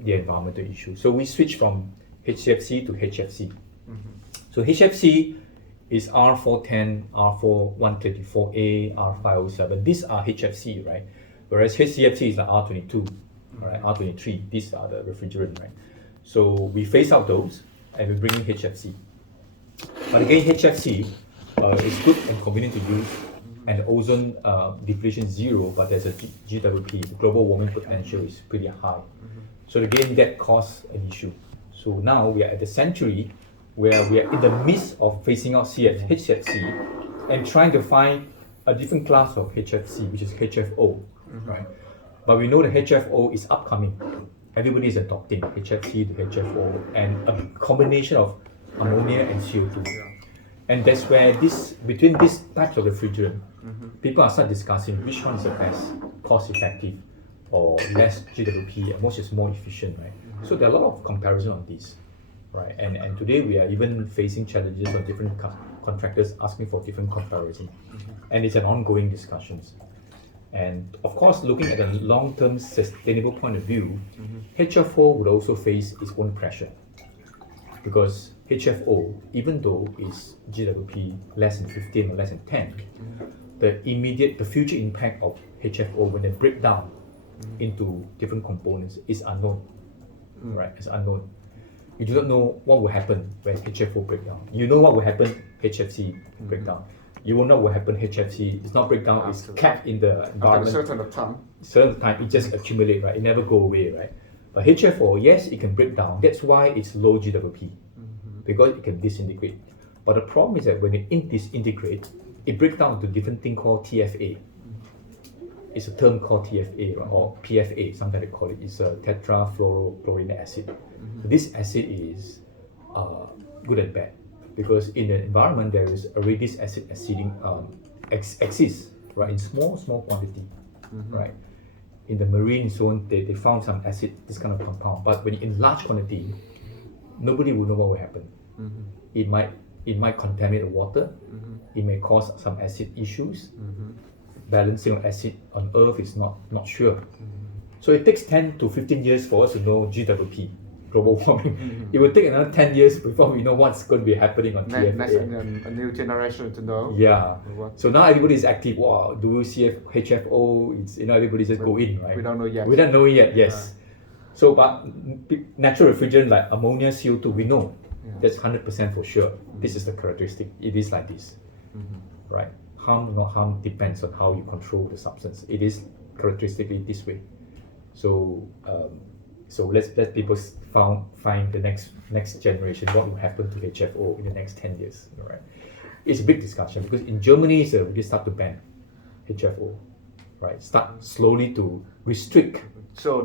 the environmental issue. So we switch from HCFC to HFC. So HFC is R410, R4134A, R507. These are HFC, right? Whereas HCFC is like R22, right? R23. These are the refrigerant, right? So we phase out those and we bring in HFC. But again, HFC is good and convenient to use, and the ozone depletion is zero, but there's a GWP, the global warming potential is pretty high. So again, that caused an issue. So now we are at the century where we are in the midst of phasing out HFC and trying to find a different class of HFC, which is HFO, right? But we know the HFO is upcoming. Everybody is adopting HFC to HFO and a combination of ammonia and CO2. And that's where between these types of refrigerant, people are start discussing which one is the best, cost effective, or less GWP, and which is more efficient, right? So there are a lot of comparison on this, right? And today we are even facing challenges on different contractors asking for different comparison, and it's an ongoing discussions. And of course, looking at a long-term sustainable point of view, HFO would also face its own pressure, because HFO, even though is GWP less than 15 or less than 10, the future impact of HFO when they break down into different components is unknown, right? It's unknown. You do not know what will happen when HFO break down. You know what will happen HFC break down. You will know what will happen HFC. It's not break down, it's kept in the environment. After a certain time, it just accumulate, right? It never go away, right? But HFO, yes, it can break down. That's why it's low GWP, because it can disintegrate. But the problem is that when it disintegrate, it breaks down to different thing called TFA. It's a term called TFA, right? Or PFA, sometimes they call it. It's a tetrafluorochloric acid. This acid is good and bad, because in the environment there is already this acid exists, right, in small quantity, right? In the marine zone, they found some acid, this kind of compound. But when in large quantity, nobody will know what will happen. It might contaminate the water. It may cause some acid issues. Balancing of acid on Earth is not sure. So it takes 10 to 15 years for us to know GWP, global warming. It will take another 10 years before we know what's going to be happening on TFA. Next, a new generation to know. Yeah. So now everybody is active. Wow, do we see HFO? It's, everybody just go in, right? We don't know yet. We don't know yet. Yes. So, but natural refrigerant like ammonia, CO2, we know. That's 100% for sure. This is the characteristic. It is like this, right? Harm or not harm depends on how you control the substance. It is characteristically this way. So, so let people find the next generation. What will happen to HFO in the next 10 years? Right? It's a big discussion, because in Germany, they start to ban HFO, right? Start slowly to restrict. So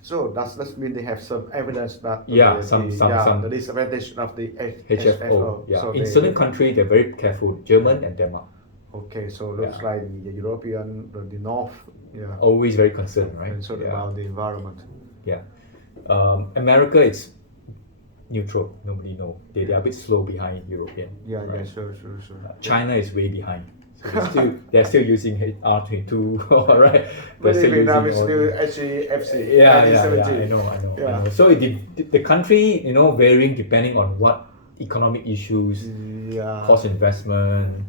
so does that mean they have some evidence that some the disadvantage of the HFO? Yeah. So in certain countries, they're very careful. German and Denmark. Okay, so looks like the European, the North, always very concerned, right? Concerned about the environment. Yeah. America, it's neutral. Nobody know. They are a bit slow behind European. Right? Sure. China is way behind. So they're still using R22, all right? But still Vietnam is using still HFC. Yeah, I know. So the country, varying depending on what economic issues, cost investment,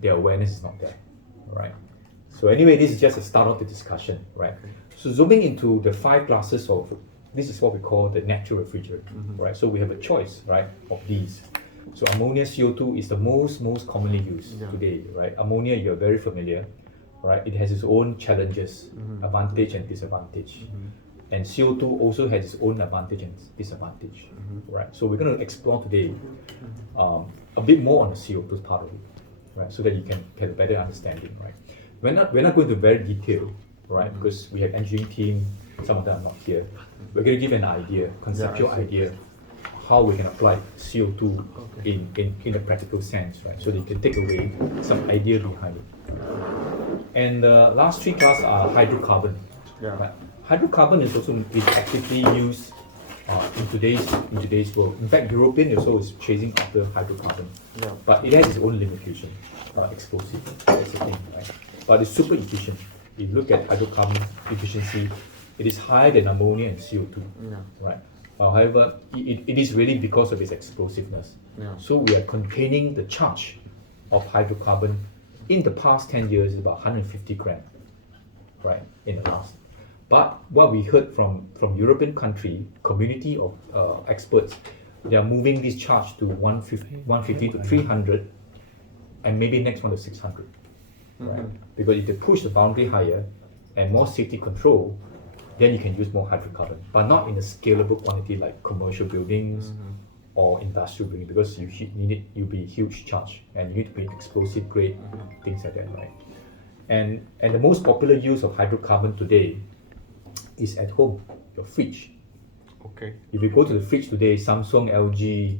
their awareness is not there, right? So anyway, this is just a start of the discussion, right? So zooming into the 5 classes of, this is what we call the natural refrigerant, right? So we have a choice, right, of these. So ammonia, CO2 is the most commonly used today, right? Ammonia, you're very familiar, right? It has its own challenges, advantage and disadvantage. And CO2 also has its own advantage and disadvantage, right? So we're going to explore today a bit more on the CO2 part of it, right? So that you can get a better understanding, right? We're not going to very detail, right? Because we have engineering team, some of them are not here. We're going to give an idea, conceptual idea, how we can apply CO2 in a practical sense, right? So that you can take away some idea behind it. And the last 3 classes are hydrocarbon. Right? Hydrocarbon is also being actively used in today's world. In fact, European also is chasing after hydrocarbon, but it has its own limitation, explosive. That's the thing, right? But it's super efficient. If you look at hydrocarbon efficiency, it is higher than ammonia and CO2, Yeah. right? However, it is really because of its explosiveness. Yeah. So we are containing the charge of hydrocarbon in the past 10 years is about 150 gram, right, in the last. But what we heard from European country, community of experts, they are moving this charge to 150 to 300, and maybe next one to 600, right? Because if they push the boundary higher and more safety control, then you can use more hydrocarbon, but not in a scalable quantity like commercial buildings or industrial building, because you'll be huge charge and you need to be explosive grade, things like that, right? And the most popular use of hydrocarbon today is at home, your fridge. Okay. If you go to the fridge today, Samsung, LG,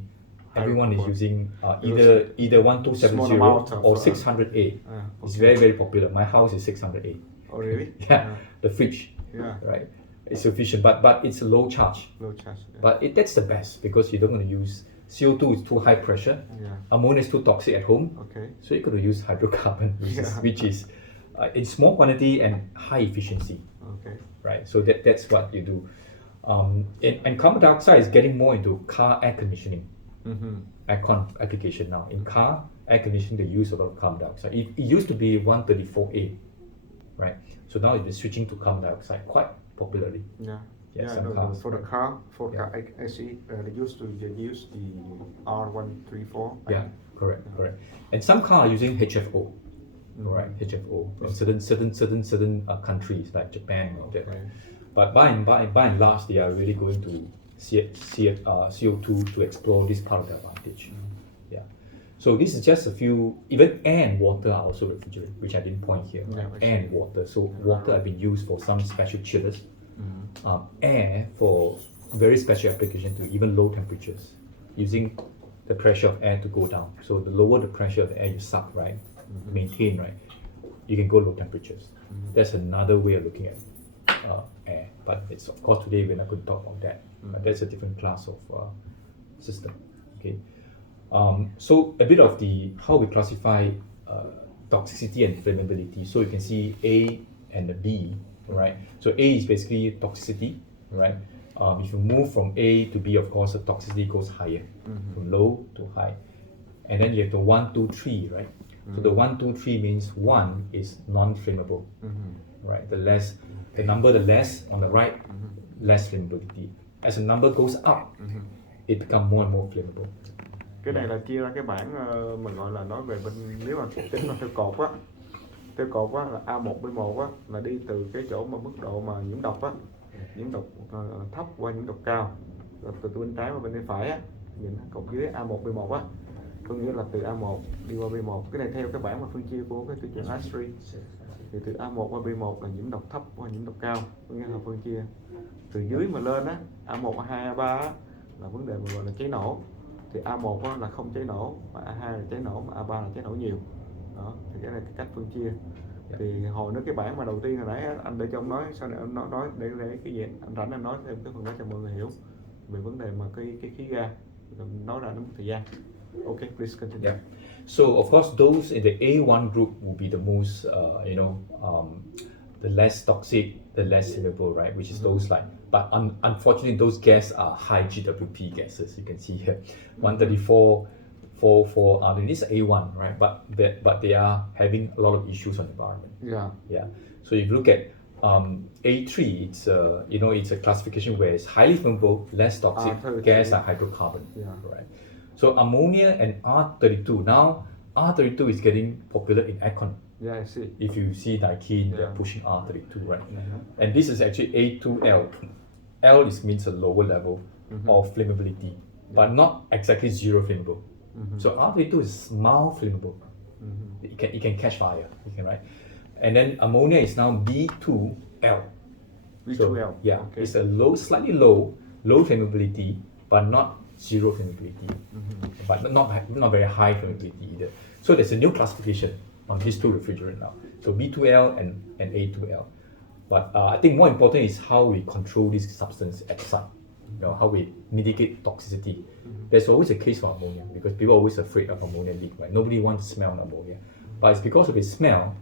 everyone is using either 1270 or 600A. It's very, very popular. My house is 600A. Oh, really? Yeah, the fridge. Yeah. Right. It's sufficient, but it's a low charge. Low charge. Yeah. But that's the best because you don't want to use CO2 is too high pressure. Yeah. Ammonia is too toxic at home. Okay. So you got to use hydrocarbon, which is in small quantity and high efficiency. Okay. Right. So that's what you do. And carbon dioxide is getting more into car air conditioning. Aircon application now. In car air conditioning, they use a lot of carbon dioxide. It used to be 134A, right? So now it's been switching to carbon dioxide quite popularly. Yeah. Yes, Yeah, some no, cars. for the car, I see they used to use the R134. Yeah, correct. And some cars are using HFO, right? HFO. In certain countries like Japan and all that, right? But by and large, they are really going to CO2 to explore this part of the advantage. Yeah. So this is just a few. Even air and water are also refrigerant, which I didn't point here. Right? Air and water. So water have been used for some special chillers. Air for very special application to even low temperatures, using the pressure of air to go down. So the lower the pressure of the air you suck, right, maintain, right, you can go low temperatures. That's another way of looking at air. But it's, of course, today we're not going to talk about that. But that's a different class of system. Okay. So a bit of the how we classify toxicity and flammability. So you can see A and the B, right? So A is basically toxicity, right? If you move from A to B, of course, the toxicity goes higher, from low to high. And then you have the 1, 2, 3, right? So the 1, 2, 3 means 1 is non-flammable, right? The number less on the right, less flammability. As the number goes up, it becomes more and more flammable. Cái này là chia ra cái bảng mình gọi là nói về bên, nếu mà tính là theo cột á, là A1 B1 á, là đi từ cái chỗ mà mức độ mà nhiễm độc á, nhiễm độc thấp qua nhiễm độc cao, rồi từ bên trái qua bên tay phải á, nhìn cột dưới A1 B1 á, có nghĩa là từ A1 đi qua B1. Cái này theo cái bảng mà phân chia của cái tiêu chuẩn ASRI, thì từ A1 qua B1 là nhiễm độc thấp qua nhiễm độc cao, có nghĩa là phân chia từ dưới mà lên á, A1, A2, A3 á, là vấn đề mà gọi là cháy nổ. Thì A1 á, là không cháy nổ, mà A2 là cháy nổ, mà A3 là cháy nổ nhiều. Đó, thì cái này cái cách phân chia. Thì hồi nữa cái bảng mà đầu tiên hồi nãy anh để cho ông nói, sau này anh nói để cái gì anh rảnh anh nói thêm cái phần đó cho mọi người hiểu về vấn đề mà cái khí ga, nói ra nó mất thời gian. Okay, please continue. Yeah. So of course, those in the A1 group will be the most, the less toxic, the less flammable, right? Which is those like, but unfortunately, those gases are high GWP gases. You can see here, 134, 44. This is A1, right? But they are having a lot of issues on the environment. Yeah. Yeah. So if you look at A3, it's a classification where it's highly flammable, less toxic gas are hydrocarbon. Yeah. Right. So ammonia and R32. Now R32 is getting popular in aircon. Yeah, I see. If you see Daikin, they're pushing R32, right? And this is actually A2L. L means a lower level of flammability, but not exactly zero flammable. So R32 is mild flammable. It can catch fire, right? And then ammonia is now B2L. B2L. So, yeah, okay. It's a slightly low flammability, but not zero flammability, but not very high flammability either. So there's a new classification on these two refrigerants now. So B2L and A2L. But I think more important is how we control this substance at site. How we mitigate toxicity. There's always a case for ammonia because people are always afraid of ammonia leak, right? Nobody wants to smell ammonia. But it's because of its smell,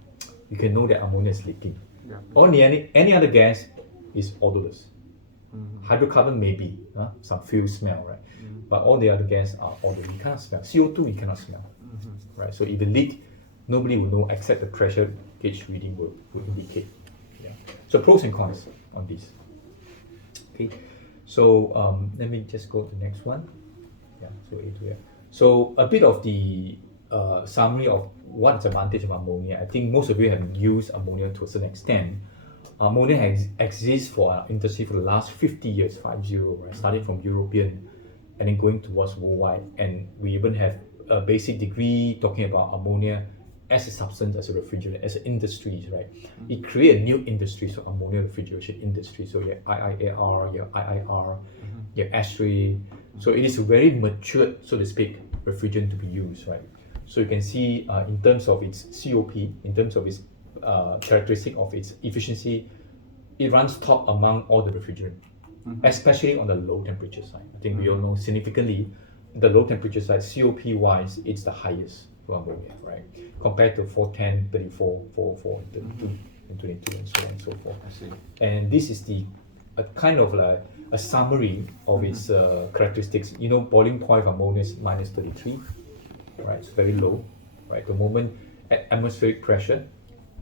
you can know that ammonia is leaking. Yeah. Only any other gas, is odorless. Hydrocarbon maybe, some fuel smell, right? But all the other gas are odorless. You cannot smell. CO2 you cannot smell, right? So if it leak, nobody will know except the pressure gauge reading will indicate. Yeah. So pros and cons on this. Okay. So let me just go to the next one. Yeah. So A to F. So a bit of the summary of what's the advantage of ammonia. I think most of you have used ammonia to a certain extent. Ammonia has exists for our industry for the last 50 years, 50, right? Starting from European and then going towards worldwide. And we even have a basic degree talking about ammonia as a substance, as a refrigerant, as an industry, right? It created a new industry, so ammonia refrigeration industry. So your IIAR, your IIR, your ASHRAE. So it is a very mature, so to speak, refrigerant to be used, right? So you can see in terms of its COP, in terms of its characteristic of its efficiency, it runs top among all the refrigerant, especially on the low temperature side. I think we all know significantly the low temperature side, COP wise, it's the highest for ammonia, right? Compared to 410, 34, 44, 32, and 22, and so on and so forth. I see. And this is the kind of like a summary of its characteristics. You know, boiling point of ammonia is minus 33, right? It's very low, right? The moment at atmospheric pressure,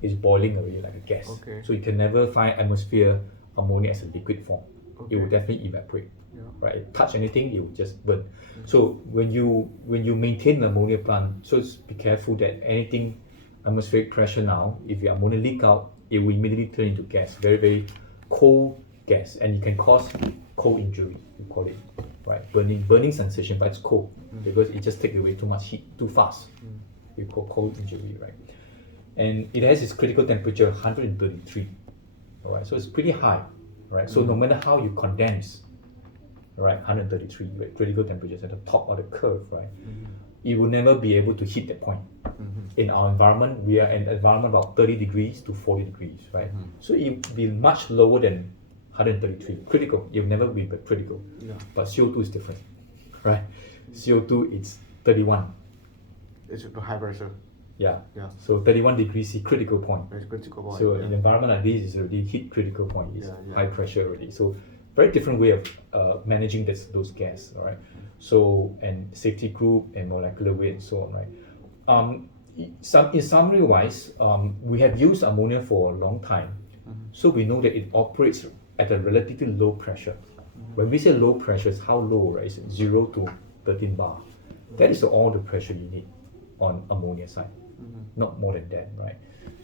is boiling already like a gas. Okay. So you can never find atmosphere ammonia as a liquid form. Okay. It will definitely evaporate. Yeah. Right? Touch anything, it will just burn. So when you maintain an ammonia plant, so be careful that anything atmospheric pressure now, if your ammonia leak out, it will immediately turn into gas, very, very cold gas, and it can cause cold injury, we call it, right? Burning sensation, but it's cold because it just takes away too much heat too fast. We call cold injury, right? And it has its critical temperature 133, all right? So it's pretty high, right? So no matter how you condense, right, 133 right, critical temperatures at the top of the curve, right? It will never be able to hit that point. In our environment, we are in an environment about 30 degrees to 40 degrees, right? So it will be much lower than 133, critical. It will never be critical. Yeah. But CO2 is different, right? CO2 it's 31. It's a high pressure. Yeah. Yeah. So 31 degrees is critical point. It's critical point. So yeah. in an environment like this, it's already hit critical point. It's Yeah. high pressure already. So very different way of managing those gas. All right. So and safety group and molecular weight and so on. Right. In summary wise, we have used ammonia for a long time, so we know that it operates at a relatively low pressure. When we say low pressure, it's how low, right? It's 0 to 13 bar. That is all the pressure you need on ammonia side. Not more than that, right?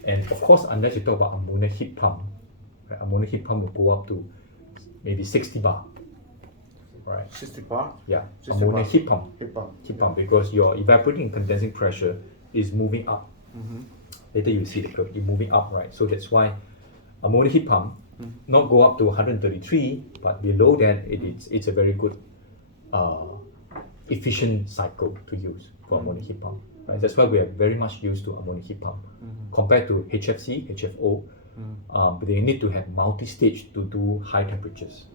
And of course, unless you talk about ammonia heat pump, right? Ammonia heat pump will go up to maybe 60 bar, right? 60 bar? Yeah, 60 ammonia bar. heat pump. Heat pump, because your evaporating and condensing pressure is moving up. Later you see the curve, it's moving up, right? So that's why ammonia heat pump not go up to 133, but below that it's a very good efficient cycle to use for ammonia heat pump. Right? That's why we are very much used to ammonia heat pump compared to HFC, HFO. But they need to have multi-stage to do high temperatures.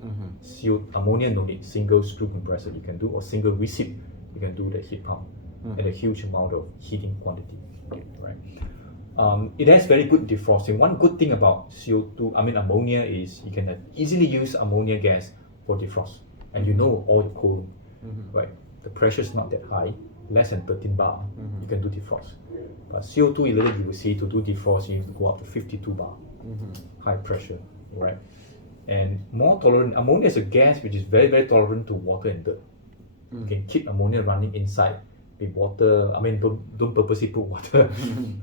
Ammonia no need single screw compressor you can do, or single recip you can do the heat pump at a huge amount of heating quantity. Right? It has very good defrosting. One good thing about ammonia is you can easily use ammonia gas for defrost, and you know all the cold room, right? The pressure is not that high, less than 13 bar, you can do defrost. But CO2 later you will see to do defrost you need to go up to 52 bar, high pressure, right? And more tolerant. Ammonia is a gas which is very, very tolerant to water and dirt. You can keep ammonia running inside with water. Don't purposely put water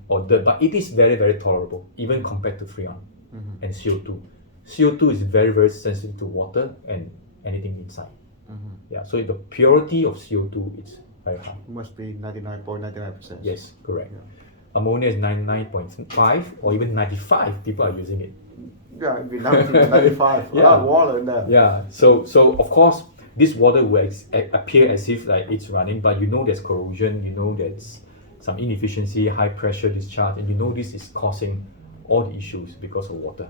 or dirt, but it is very, very tolerable, even compared to Freon and CO2. CO2 is very, very sensitive to water and anything inside. Yeah, so the purity of CO2 is very high. Must be 99.99%. Yes, correct. Yeah. Ammonia is 99.5 or even 95. People are using it. Yeah, in Vietnam, 95. Yeah. A lot of water in there. Yeah. So of course, this water will appear as if like it's running, but you know there's corrosion. You know there's some inefficiency, high pressure discharge, and you know this is causing all the issues because of water.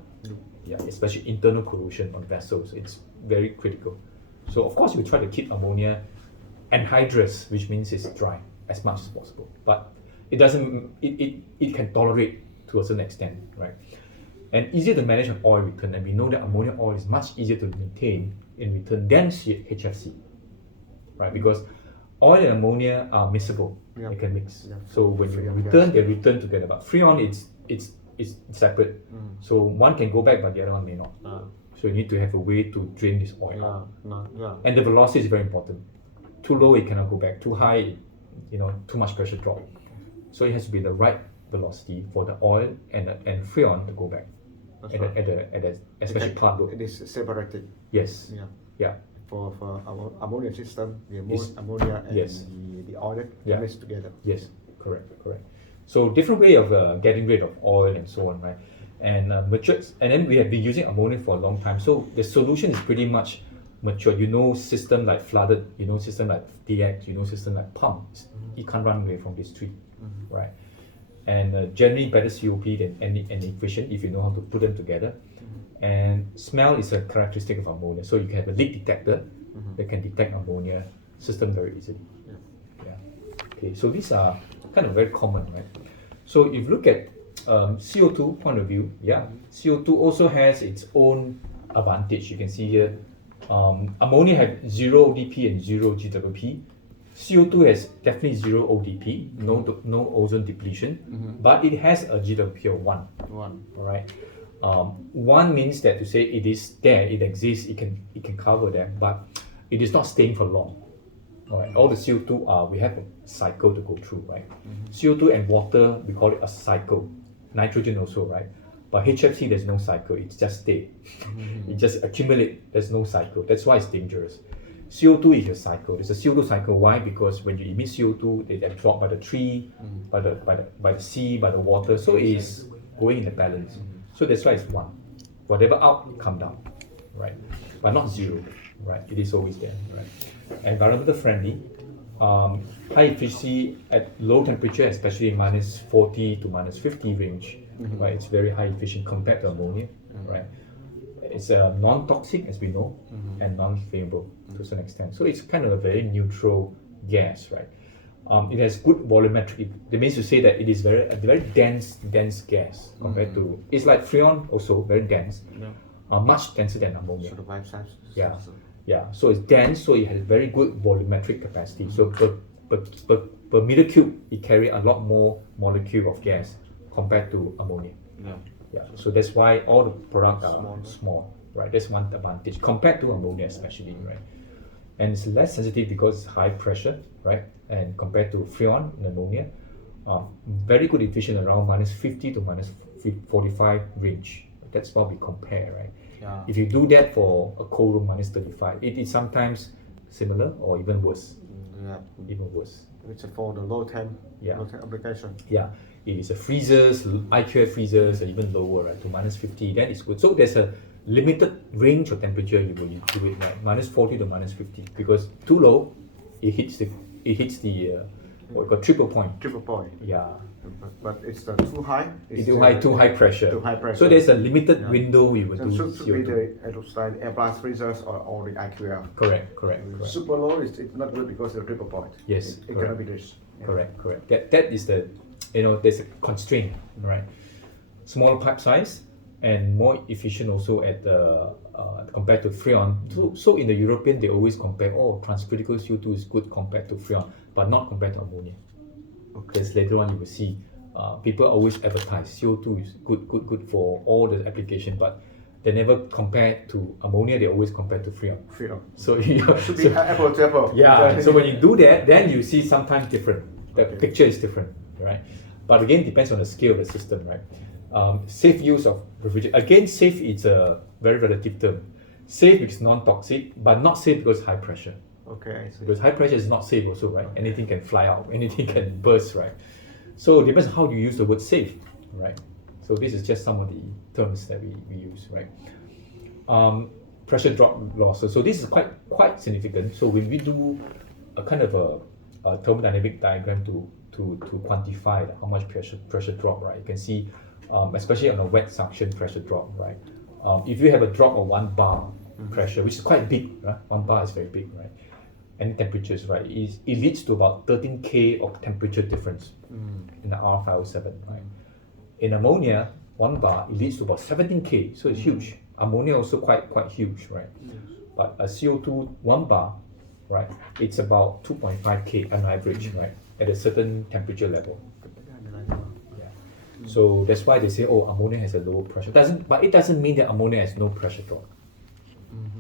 Yeah, especially internal corrosion on vessels. It's very critical. So of course, we try to keep ammonia anhydrous, which means it's dry as much as possible. But it doesn't. It can tolerate to a certain extent, right? and easier to manage an oil return. And we know that ammonia oil is much easier to maintain in return than HFC, right? Because oil and ammonia are miscible. Yeah. They can mix. Yeah. So when you Freon return, gas. they return together. But Freon, it's separate. So one can go back, but the other one may not. So you need to have a way to drain this oil out. And the velocity is very important. Too low, it cannot go back. Too high, too much pressure drop. So it has to be the right velocity for the oil and Freon to go back. That's At the especially part load. It is separated. Yes. Yeah. For our ammonia system, the Yes. ammonia and Yes. the oil Yeah. mixed together. Yes, correct. So different way of getting rid of oil and so on, right? And matured, and then we have been using ammonia for a long time. So the solution is pretty much mature. System like flooded, system like DX, system like pumps. You can't run away from these three, right? And generally better COP than any efficient if you know how to put them together. And smell is a characteristic of ammonia. So you can have a leak detector that can detect ammonia system very easily. Yeah. Okay, so these are kind of very common, right? So if you look at CO2 point of view, CO2 also has its own advantage. You can see here, ammonia have 0 ODP and 0 GWP. CO2 has definitely 0 ODP, no ozone depletion, but it has a GWP of 1. All right. 1 means that to say it is there, it exists, it can cover that, but it is not staying for long. All right. All the CO2 we have a cycle to go through, right? CO2 and water, we call it a cycle. Nitrogen also, right? But HFC, there's no cycle. It just stay. It just accumulate. There's no cycle. That's why it's dangerous. CO2 is a cycle. It's a CO2 cycle. Why? Because when you emit CO2, they absorb by the tree, by the sea, by the water. So it is going in the balance. So that's why it's 1. Whatever up, come down, right? But not 0, right? It is always there, right? Environmental friendly, high efficiency at low temperature, especially minus 40 to minus 50 range, right? It's very high efficient compared to ammonia, right? It's non-toxic, as we know, and non-flammable to some extent. So it's kind of a very neutral gas, right? It has good volumetric. That means to say that it is a very dense gas compared to. It's like Freon, also very dense, much denser than ammonia. Sort of life size. Yeah. So it's dense, so it has very good volumetric capacity. So per meter cube, it carries a lot more molecule of gas compared to ammonia. Yeah. So that's why all the products are small, right? That's one advantage compared to ammonia, especially, right? And it's less sensitive because it's high pressure, right? And compared to Freon and ammonia, very good efficient around minus 50 to minus 45 range. That's what we compare, right? Yeah. If you do that for a cold room, minus 35, it is sometimes similar or even worse. Even worse. It's for the low temp application. Yeah, it is a freezers, IQF freezers, or even lower, right, to minus 50. Then it's good. So there's a limited range of temperature you will do it, right? Minus 40 to minus 50, because too low, it hits the what we call triple point. Triple point. Yeah. But it's too high. It's too high pressure. Too high pressure. So there's a limited window we will do should be CO2. the air blast freezers or the IQF. Correct. Super low it's not good because of the triple point. Yes, it cannot be this. Correct. That is the, there's a constraint, right? Smaller pipe size and more efficient also at the compared to Freon. So in the European, they always compare, transcritical CO2 is good compared to Freon, but not compared to ammonia. Because later on you will see, people always advertise CO2 is good for all the application, but they never compare to ammonia. They always compare to Freon. So should be apple to apple. Yeah. So when you do that, then you see sometimes different. The picture is different, right? But again, depends on the scale of the system, right? Safe use of refrigerant. Again, safe is a very relative term. Safe because non-toxic, but not safe because high pressure. Okay, I see. Because high pressure is not safe also, right? Anything can fly out, anything can burst, right? So it depends on how you use the word safe, right? So this is just some of the terms that we use, right? Pressure drop losses. So this is quite significant. So when we do a kind of a thermodynamic diagram to quantify how much pressure drop, right? You can see, especially on a wet suction pressure drop, right? If you have a drop of 1 bar pressure, which is quite big, right? 1 bar is very big, right? And temperatures, right? It leads to about 13K of temperature difference in the R507, right? In ammonia, 1 bar, it leads to about 17K, so it's huge. Ammonia also quite huge, right? But a CO2 1 bar, right, it's about 2.5K on average, right, at a certain temperature level. Yeah. So that's why they say, oh, ammonia has a lower pressure. But it doesn't mean that ammonia has no pressure drop.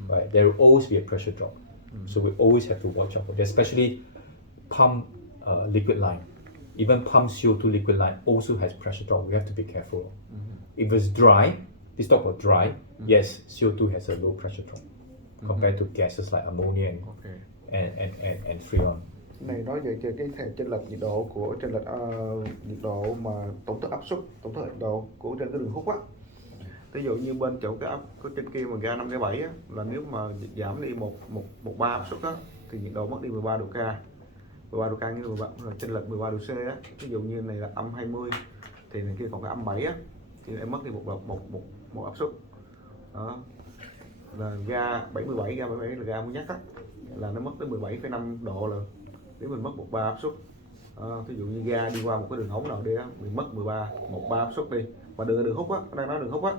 Right? There will always be a pressure drop. So we always have to watch out for that, especially pump liquid line. Even pump CO2 liquid line also has pressure drop. We have to be careful. If it's dry, let's talk about dry. Yes, CO2 has a low pressure drop compared to gases like ammonia and freon. Này nói về cái chênh lệch nhiệt độ của nhiệt độ mà tổng thức áp suất, tổng thức nhiệt độ của trên cái đường hút á. Ví dụ như bên chỗ cái trên kia mà ga 5 cái 7 á, là nếu mà giảm đi một bar áp suất á thì nhiệt độ mất đi 13 độ K. 13 độ K như là chênh lệch 13 độ C á. Ví dụ như này là âm 20 thì này kia còn cái âm 7 á thì em mất đi một áp suất. Đó. Là ga 77 là ga ammoniac á, là nó mất tới 17,5 độ là nếu mình mất một bar áp suất. Ví dụ như ga đi qua một cái đường ống nào đi á, mình mất một bar áp suất đi, và đường hút á, đang nói đường hút á,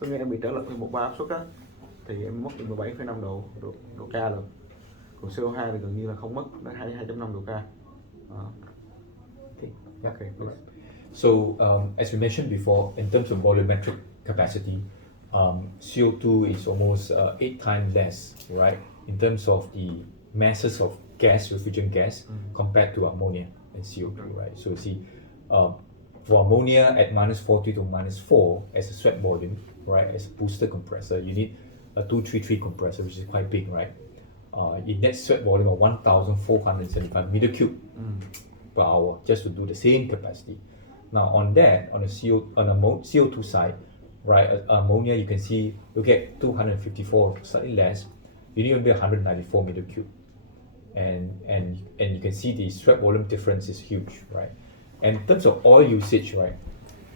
có nghĩa em bị trở lệch một bar áp suất á thì em mất 17,5 độ K rồi. Còn CO2 thì gần như là không mất, nó 2,5 độ K. Okay. So as we mentioned before, in terms of volumetric capacity, CO2 is almost 8 times less, right, in terms of the masses of gas, refrigerant gas, compared to ammonia and CO2, right? So you see, for ammonia at -40 to -4 as a sweat volume, right, as a booster compressor, you need a 233 compressor, which is quite big, right? In that sweat volume of 1,475 meter cube per hour, just to do the same capacity. Now on that, on the CO2 side, right, ammonia you can see you get 254, slightly less. You need only 194 meter cube, and you can see the sweat volume difference is huge, right? And in terms of oil usage, right,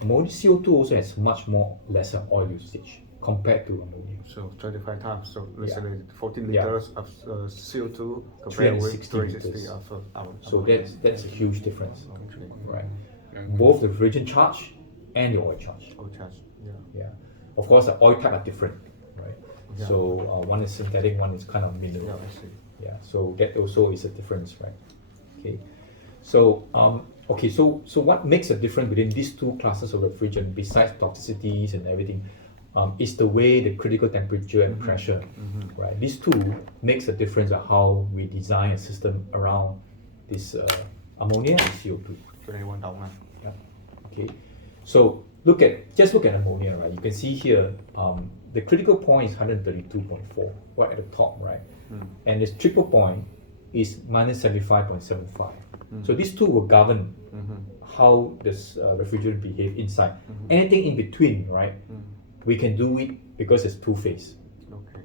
ammonia CO2 also has much more lesser oil usage compared to ammonia. So 25 times. So let's say 14 Yeah. liters of CO2 compared with 360 of So that's a huge difference, Okay. right? Both the refrigerant charge and the oil charge. Oh, charge. Yeah. Of course, the oil type are different, right? Yeah. So one is synthetic, one is kind of mineral. Yeah, I see. Yeah. So that also is a difference, right? Okay. So okay. So what makes a difference between these two classes of refrigerant, besides toxicities and everything, is the way the critical temperature and pressure, right? These two makes a difference of how we design a system around this ammonia and CO2. Cái này quan trọng nè. Yeah. Okay. So just look at ammonia, right? You can see here the critical point is 132.4 right at the top, right? And this triple point is -75.75. So these two will govern how this refrigerant behave inside. Anything in between, right? We can do it because it's two-phase,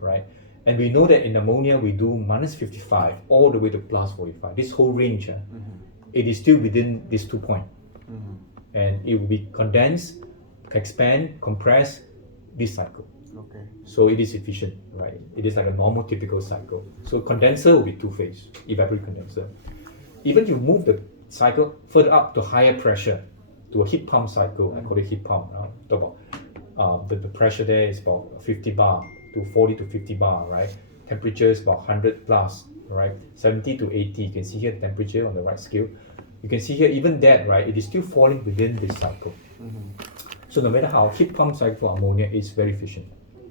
right? And we know that in ammonia we do -55 all the way to +45. This whole range, it is still within these 2 points, and it will be condensed, expand, compress this cycle. Okay. So it is efficient, right? It is like a normal typical cycle. So condenser will be two-phase, evaporative condenser. Even you move the cycle further up to higher pressure, to a heat pump cycle, I call it heat pump. Talk about the pressure there is about 50 bar to 40 to 50 bar, right? Temperature is about 100 plus, right? 70 to 80, you can see here the temperature on the right scale. You can see here even that, right? It is still falling within this cycle. So no matter how, heat pump cycle for ammonia is very efficient.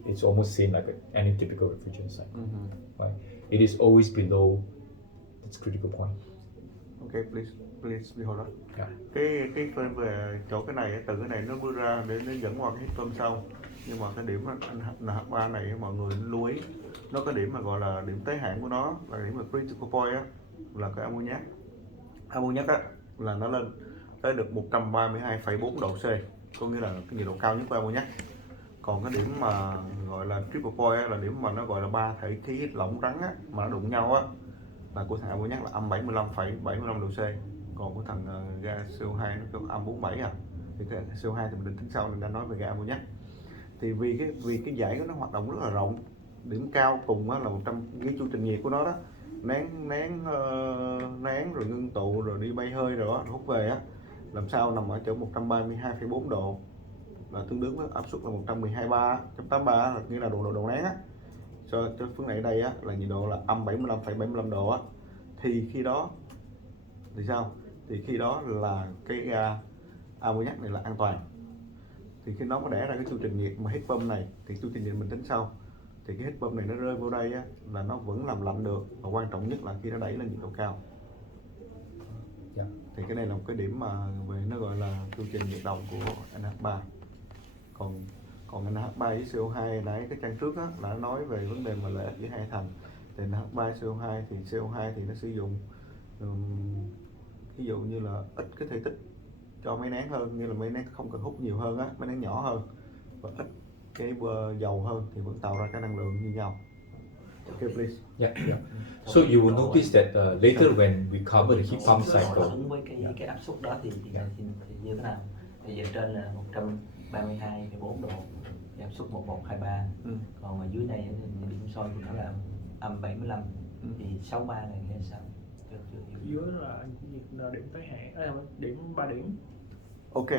It's almost same like any typical refrigerant cycle, right? It is always below its critical point. Okay, please be hold on. Yeah. Cái phần về chỗ cái này, từ cái này nó bước ra để nó dẫn qua cái heat pump sau. Nhưng mà cái điểm NH3 này mọi người lưu ý, nó có điểm mà gọi là điểm tới hạn của nó, là điểm mà critical point á, là cái ammoniac. Ammoniac á là nó lên tới được 132,4 độ C, có nghĩa là cái nhiệt độ cao nhất của ammoniac. Còn cái điểm mà gọi là triple point á, là điểm mà nó gọi là ba thể khí lỏng rắn á, mà nó đụng nhau á, là của thằng ammoniac là âm 75,75 độ C. Còn của thằng ga CO2 nó có âm 47 à. Thì cái CO2 thì mình định tính sau, mình đã nói về ga ammoniac. Thì vì cái dải của nó hoạt động rất là rộng, điểm cao cùng á là 100 cái chu trình nhiệt của nó đó, nén rồi ngưng tụ rồi đi bay hơi rồi đó, hút về á, làm sao nằm ở chỗ 132,4 độ là tương đương với áp suất là 112.3.83 là nghĩa là độ nén á. Cho phương này đây á là nhiệt độ là âm 75,75 độ á, thì khi đó thì sao? Thì khi đó là cái ammoniac này là an toàn. Thì khi nó có đẻ ra cái chu trình nhiệt mà heat pump này, thì chu trình nhiệt mình tính sau. Thì cái heat pump này nó rơi vào đây á, là nó vẫn làm lạnh được, và quan trọng nhất là khi nó đẩy lên nhiệt độ cao. Thì cái này là một cái điểm mà về nó gọi là chu trình nhiệt động của NH3. Còn NH3 với CO2 nãy cái trang trước á, là nó nói về vấn đề mà lợi ích giữa hai thành. Thì NH3 CO2 thì CO2 thì nó sử dụng ví dụ như là ít cái thể tích cho máy nén hơn, như là máy nén không cần hút nhiều hơn á, máy nén nhỏ hơn và ít cái dầu hơn thì vẫn tạo ra cái năng lượng như nhau. Okay, please. Yeah. So you will notice that later when we cover the heat pump cycle. Đúng với cái áp suất đó thì như thế nào? Thì giờ trên là 132,4 độ, thì áp suất 1123. Còn ở dưới này thì điểm soi của nó là âm 75. Thì 63 này nghĩa là sao? Dưới là điểm tới hạn, điểm 3 điểm. Ok,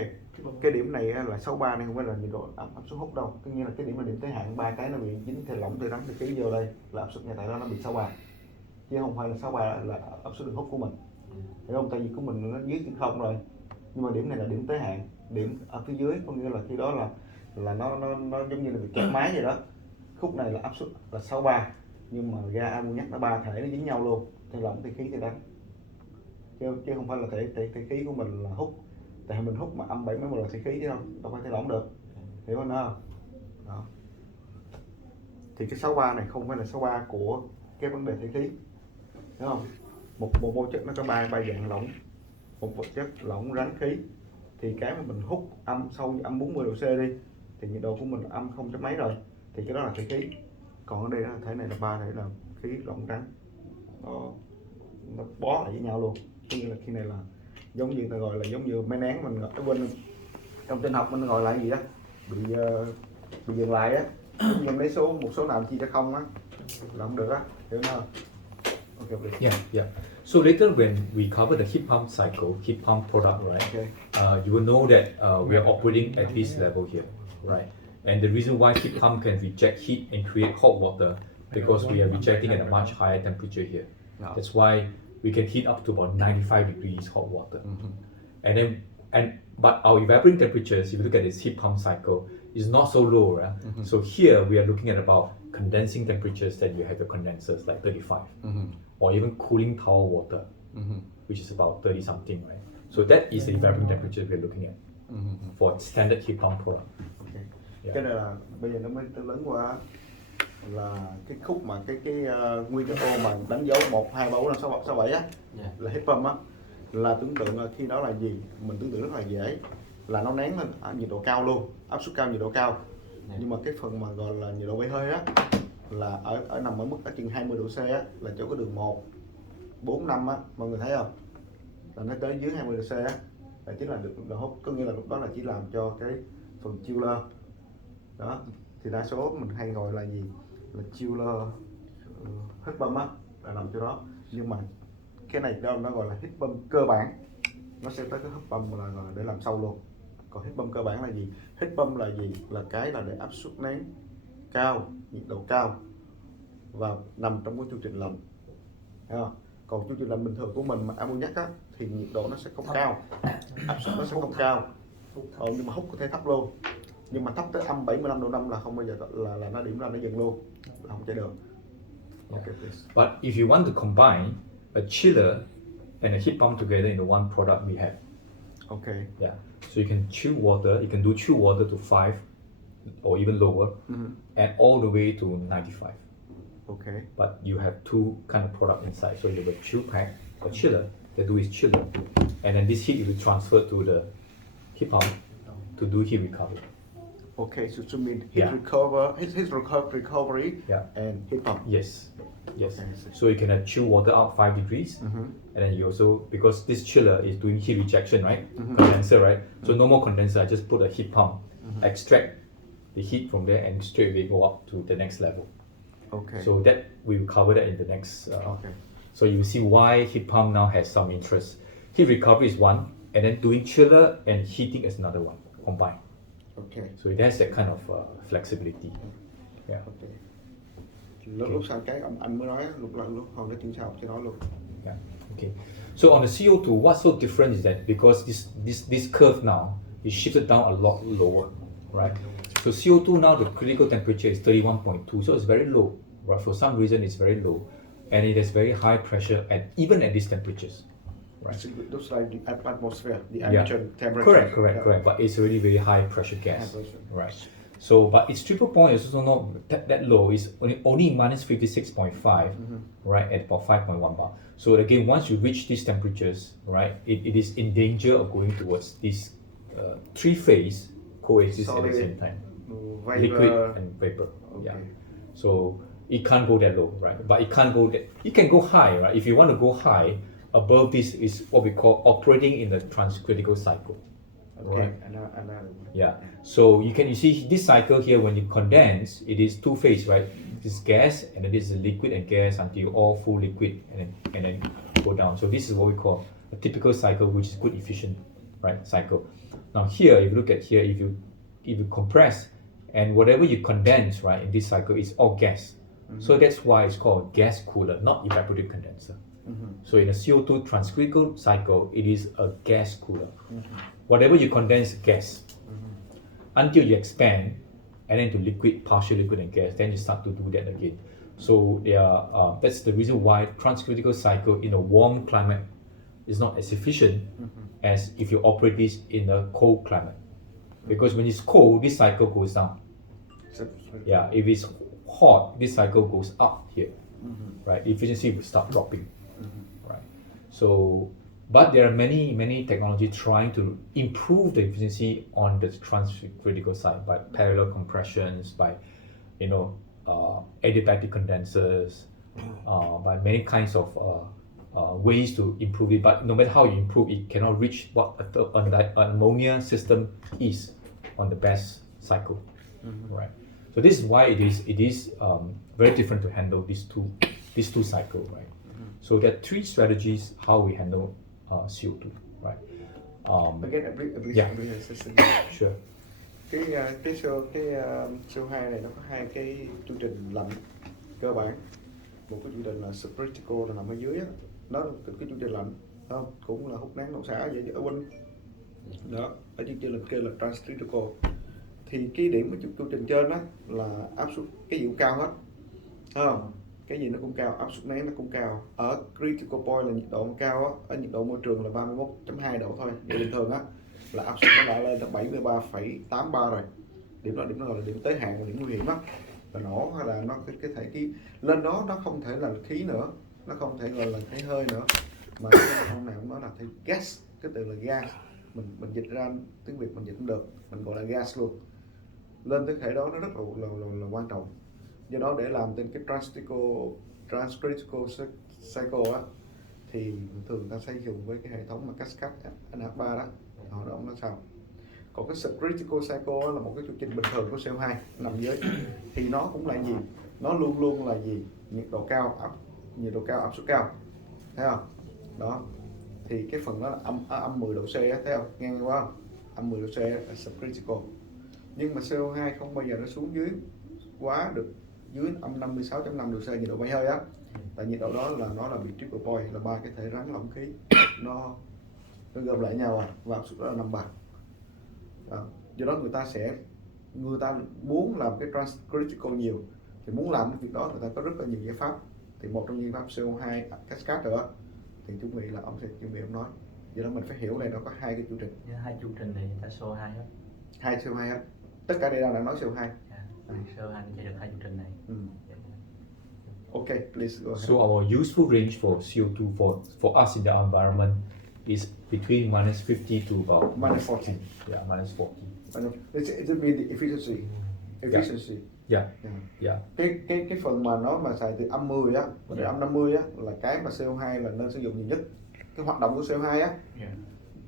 cái điểm này là 63 này không phải là nhiệt độ áp suất hút đâu, tức nghĩa là cái điểm là điểm tới hạn, ba cái nó bị dính thì lỏng thì rắn thì khí vô đây là áp suất ngay tại đó nó bị 63, chứ không phải là 63 là áp suất đường hút của mình, hiểu không? Tại vì của mình nó dưới 0 rồi, nhưng mà điểm này là điểm tới hạn, điểm ở phía dưới có nghĩa là khi đó là nó giống như là bị kẹt máy vậy đó. Khúc này là áp suất là 63, nhưng mà ga ammoniac nó ba thể nó dính nhau luôn, thì lỏng thì khí thì đánh, chứ không phải là thể khí của mình là hút. Tại mình hút mà âm 70 là thể khí chứ đâu phải thể lỏng được, hiểu không? Đó. Thì cái 63 này không phải là 63 của cái vấn đề thể khí, hiểu không? Một mô chất nó có ba dạng lỏng, một vật chất lỏng rắn khí. Thì cái mà mình hút sâu như âm 40 độ C đi, thì nhiệt độ của mình âm 0 mấy rồi, thì cái đó là thể khí. Còn ở đây là thể này là ba thể là khí lỏng rắn, nó bó lại với nhau luôn. Tức là khi này là giống như ta gọi là giống như máy nén mình ở bên trong tin học mình gọi là gì đó, bị dừng lại á, nhưng lấy một số nào chi cho không á là không được á, hiểu không? Okay, please. Yeah. So later when we cover the heat pump cycle, heat pump product, right? Okay. You will know that we are operating at this level here, right? And the reason why heat pump can reject heat and create hot water because we are rejecting at a much higher temperature here. No. That's why we can heat up to about 95 degrees hot water. But our evaporating temperatures, if you look at this heat pump cycle, is not so low, right? So here we are looking at about condensing temperatures that you have your condensers like 35, or even cooling tower water, which is about 30 something, right? So that is the evaporating temperature we are looking at for standard heat pump product. Okay. Yeah. Cái này là bây giờ nó mới lớn qua là cái khúc mà cái nguyên cái ô mà đánh dấu 1, 2, 3, 4, 5, 6, 7 á, là heat pump á, là tưởng tượng là khi đó là gì? Mình tưởng tượng rất là dễ, là nó nén lên ở nhiệt độ cao luôn, áp suất cao, nhiệt độ cao. Nhưng mà cái phần mà gọi là nhiệt độ bể hơi á, là ở nằm ở mức ở chừng 20 độ C á, là chỗ cái đường 1, 4, 5 á, mọi người thấy không? Là nó tới dưới 20 độ C á, là chính là được hút, có nghĩa là lúc đó là chỉ làm cho cái phần chiller. Đó, thì đa số mình hay gọi là gì? Là chiller heat pump á, là làm cho đó. Nhưng mà cái này đó nó gọi là heat pump cơ bản, nó sẽ tới cái heat pump là gọi là để làm sâu luôn. Còn heat pump cơ bản là gì? Heat pump là gì? Là cái là để áp suất nén cao, nhiệt độ cao và nằm trong cái chu trình lạnh, thấy không? Còn chu trình lạnh bình thường của mình mà ammoniac á, thì nhiệt độ nó sẽ không cao, áp suất nó sẽ không cao, nhưng mà hút có thể thấp luôn. Nhưng mà thấp tới âm 75 độ 5 là không bao giờ là nó điểm ra nó dừng luôn, là không chạy được. Okay, please. But if you want to combine a chiller and a heat pump together in the one product we have. Okay. Yeah. So you can chill water, you can do chill water to 5 or even lower, and all the way to 95. Okay. But you have two kind of product inside. So you have a chill pack, a chiller, that do is chiller. And then this heat will transfer to the heat pump to do heat recovery. Okay, so mean heat recovery Yeah. and heat pump. Yes. Okay. So you can chill water out 5 degrees, and then you also, because this chiller is doing heat rejection, right? Condenser, right? So no more condenser, I just put a heat pump, extract the heat from there and straight away go up to the next level. Okay. So that we will cover that in the next. Okay. So you will see why heat pump now has some interest. Heat recovery is one, and then doing chiller and heating is another one combined. Ok. So it has that kind of flexibility. Yeah. Ok. Lúc sau cái anh mới nói lúc hồi nói chuyện sau sẽ nói luôn. Yeah. Okay. So on the CO2, what's so different is that because this curve now is shifted down a lot lower, right? So CO2 now the critical temperature is 31.2, so it's very low. Right? For some reason, it's very low, and it has very high pressure even at these temperatures. Right. It looks like the atmosphere, the Yeah. ambient temperature. Correct. But it's already very high pressure gas. High pressure. Right. So, but its triple point is also not that low. It's only minus 56.5, right, at about 5.1 bar. So again, once you reach these temperatures, right, it is in danger of going towards this three-phase coexist at the same time. Vapor. Liquid and vapor. Okay. Yeah. So it can't go that low, right? But it can't go that. It can go high, right? If you want to go high, above this is what we call operating in the transcritical cycle. Okay. Right? And Yeah. So you see this cycle here when you condense, it is two phase, right? This gas and then this is liquid and gas until all full liquid and then go down. So this is what we call a typical cycle, which is good efficient, right? Cycle. Now here, if you look at here, if you compress and whatever you condense, right, in this cycle is all gas. So that's why it's called gas cooler, not evaporative condenser. So in a CO2 transcritical cycle, it is a gas cooler. Whatever you condense, gas. Until you expand, and then to liquid, partial liquid and gas, then you start to do that again. So that's the reason why transcritical cycle in a warm climate is not as efficient as if you operate this in a cold climate. Because when it's cold, this cycle goes down. Yeah, if it's hot, this cycle goes up here. Right, efficiency will start dropping. Right. So, but there are many technology trying to improve the efficiency on the transcritical side by parallel compressions, by adiabatic condensers, by many kinds of ways to improve it. But no matter how you improve, it cannot reach what an ammonia system is on the best cycle. Right. So this is why it is very different to handle these two cycles, right? So there are three strategies how we handle CO2, right? Again, every system. Sure. Cái CO2 này nó có hai cái chu trình lạnh cơ bản. Một cái chu trình là subcritical là nằm ở dưới á, nó là cái chu trình lạnh, không? Cũng là hút nén đậu xả vậy ở bên đó. Ở chương trình kia là transcritical. Thì cái điểm của chu trình trên đó là áp suất cái gì cũng cao hết, không? Cái gì nó cũng cao, áp suất nén nó cũng cao. Ở critical point là nhiệt độ cao á, ở nhiệt độ môi trường là 31.2 độ thôi. Thì bình thường á là áp suất nó đã lên là 73,83 rồi. Điểm đó là điểm tới hạn, là điểm nguy hiểm á. Là nổ hay là nó cái thể cái lên đó nó không thể là khí nữa, nó không thể gọi là thể hơi nữa, mà ông nào cũng nói là thể gas, cái từ là gas. Mình dịch ra tiếng Việt mình dịch không được, mình gọi là gas luôn. Lên tới thể đó nó rất là quan trọng. Do đó để làm trên cái transcritical cycle á, thì thường ta sẽ dùng với cái hệ thống mà cascade NH3 đó, họ đó nó sao. Còn cái subcritical cycle là một cái chu trình bình thường của CO2 nằm dưới, thì nó cũng là gì? Nó luôn luôn là gì? Nhiệt độ cao, áp suất cao, thấy không? Đó, thì cái phần đó là âm 10 độ C á, thấy không? Nghe qua không? Âm 10 độ C là subcritical. Nhưng mà CO2 không bao giờ nó xuống dưới quá được dưới âm 56.5 độ C nhiệt độ bay hơi á. Tại nhiệt độ đó là nó là bị triple point, là ba cái thể rắn lỏng khí nó gom lại nhau và áp suất đó là 5 bar. Do đó người ta muốn làm cái transcritical nhiều, thì muốn làm cái việc đó người ta có rất là nhiều giải pháp. Thì một trong những giải pháp CO2 cascade nữa thì chúng nghĩ là ông sẽ chuẩn bị ông nói. Do đó mình phải hiểu này nó có hai cái chu trình. Hai chu trình này ta CO2 hết. Hai CO2 hết. Tất cả đây đang nói CO2. CO2 nó chạy được hai chu trình này. Okay, please go ahead. So our useful range for CO2 for us in the environment is between minus 50 to about minus 40. Yeah, minus 40. It means the efficiency. Yeah. Cái phần mà nó mà xài từ âm 10 á, từ âm 50 á là cái mà CO2 là nên sử dụng nhiều nhất. Cái hoạt động của CO2 á.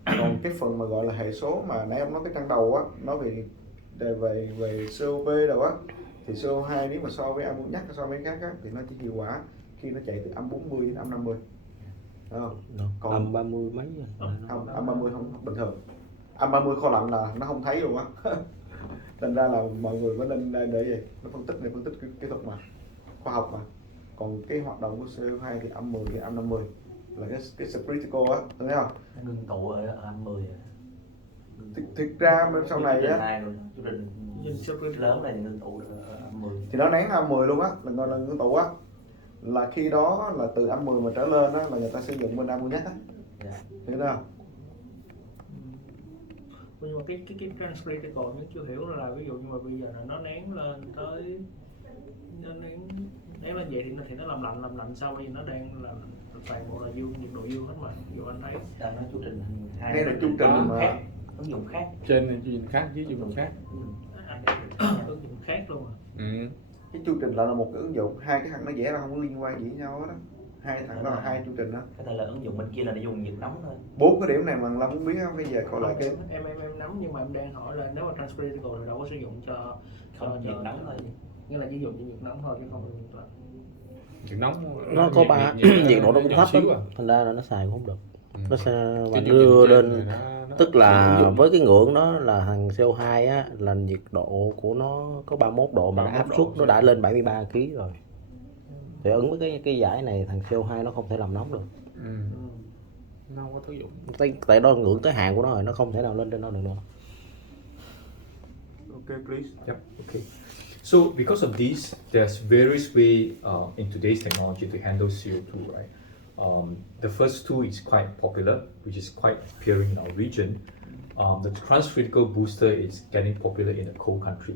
Còn cái phần mà gọi là hệ số mà nãy ông nói cái trang đầu á, nói về COP đâu á, thì CO2 nếu mà so với ammoniac, so với khác á, thì nó chỉ hiệu quả khi nó chạy từ âm 40 đến âm 50. Đúng không? Còn âm 30 mấy không, âm 30 không bình thường. Âm 30 kho lạnh là nó không thấy luôn á. Thành ra là mọi người mới lên đây để gì? Nó phân tích kỹ thuật mà, khoa học mà. Còn cái hoạt động của CO2 thì âm 10 âm 50 là cái critical á, thấy không? Nó ngưng tụ ở âm 10. Thực ra bên sau này á, Chương trình lớn này ngưng tụ ở âm 10. thì nó nén âm 10 luôn á, là gọi là ngưng tụ á. Là khi đó là từ âm 10 mà trở lên á là người ta sử dụng bên ammoniac á. Hiểu không? Nhưng mà cái transcritical nhưng chưa hiểu là ví dụ như mà bây giờ là nó nén lên tới, nó nén lên vậy thì nó làm lạnh sau bây giờ nó đang là toàn bộ là dương, nhiệt độ dương hết mà. Ví dụ anh thấy Đang nói chu trình hai. Đây là chu trình mà ứng dụng khác. Trên này chương trình khác, dưới chương trình khác. ứng dụng khác luôn à. cái chu trình là một cái ứng dụng, hai cái thằng nó vẽ ra không có liên quan gì với nhau hết đó. Hai thằng đó là hai chu trình đó. Có thể là ứng dụng bên kia là để dùng nhiệt nóng thôi. 4 cái điểm này mà Lâm muốn biết không? Bây giờ coi lại cái Em nắm, nhưng mà em đang hỏi là nếu mà transcritical thì đâu có sử dụng cho nhiệt nóng thôi. Nghĩa là chỉ dùng cho nhiệt nóng thôi chứ không nhiệt lạnh. Nhiệt nóng Nó có ba nhiệt độ nó cũng thấp lắm, thành ra là nó xài cũng không được. Nó sẽ và đưa lên, tức là với cái ngưỡng đó là thằng CO2 á, là nhiệt độ của nó có 31 độ mà nó áp suất nó đã lên 73 kg rồi. Thì ứng với cái giải này thằng CO2 nó không thể làm nóng được. Nó không có tác dụng. Tại đó ngưỡng tới hạn của nó rồi, nó không thể nào lên trên nó được nữa. Okay, please. Yep. Okay. So because of this, there's various way in today's technology to handle CO2, right? The first two is quite popular, which is quite appearing in our region. The transcritical booster is getting popular in a cold country,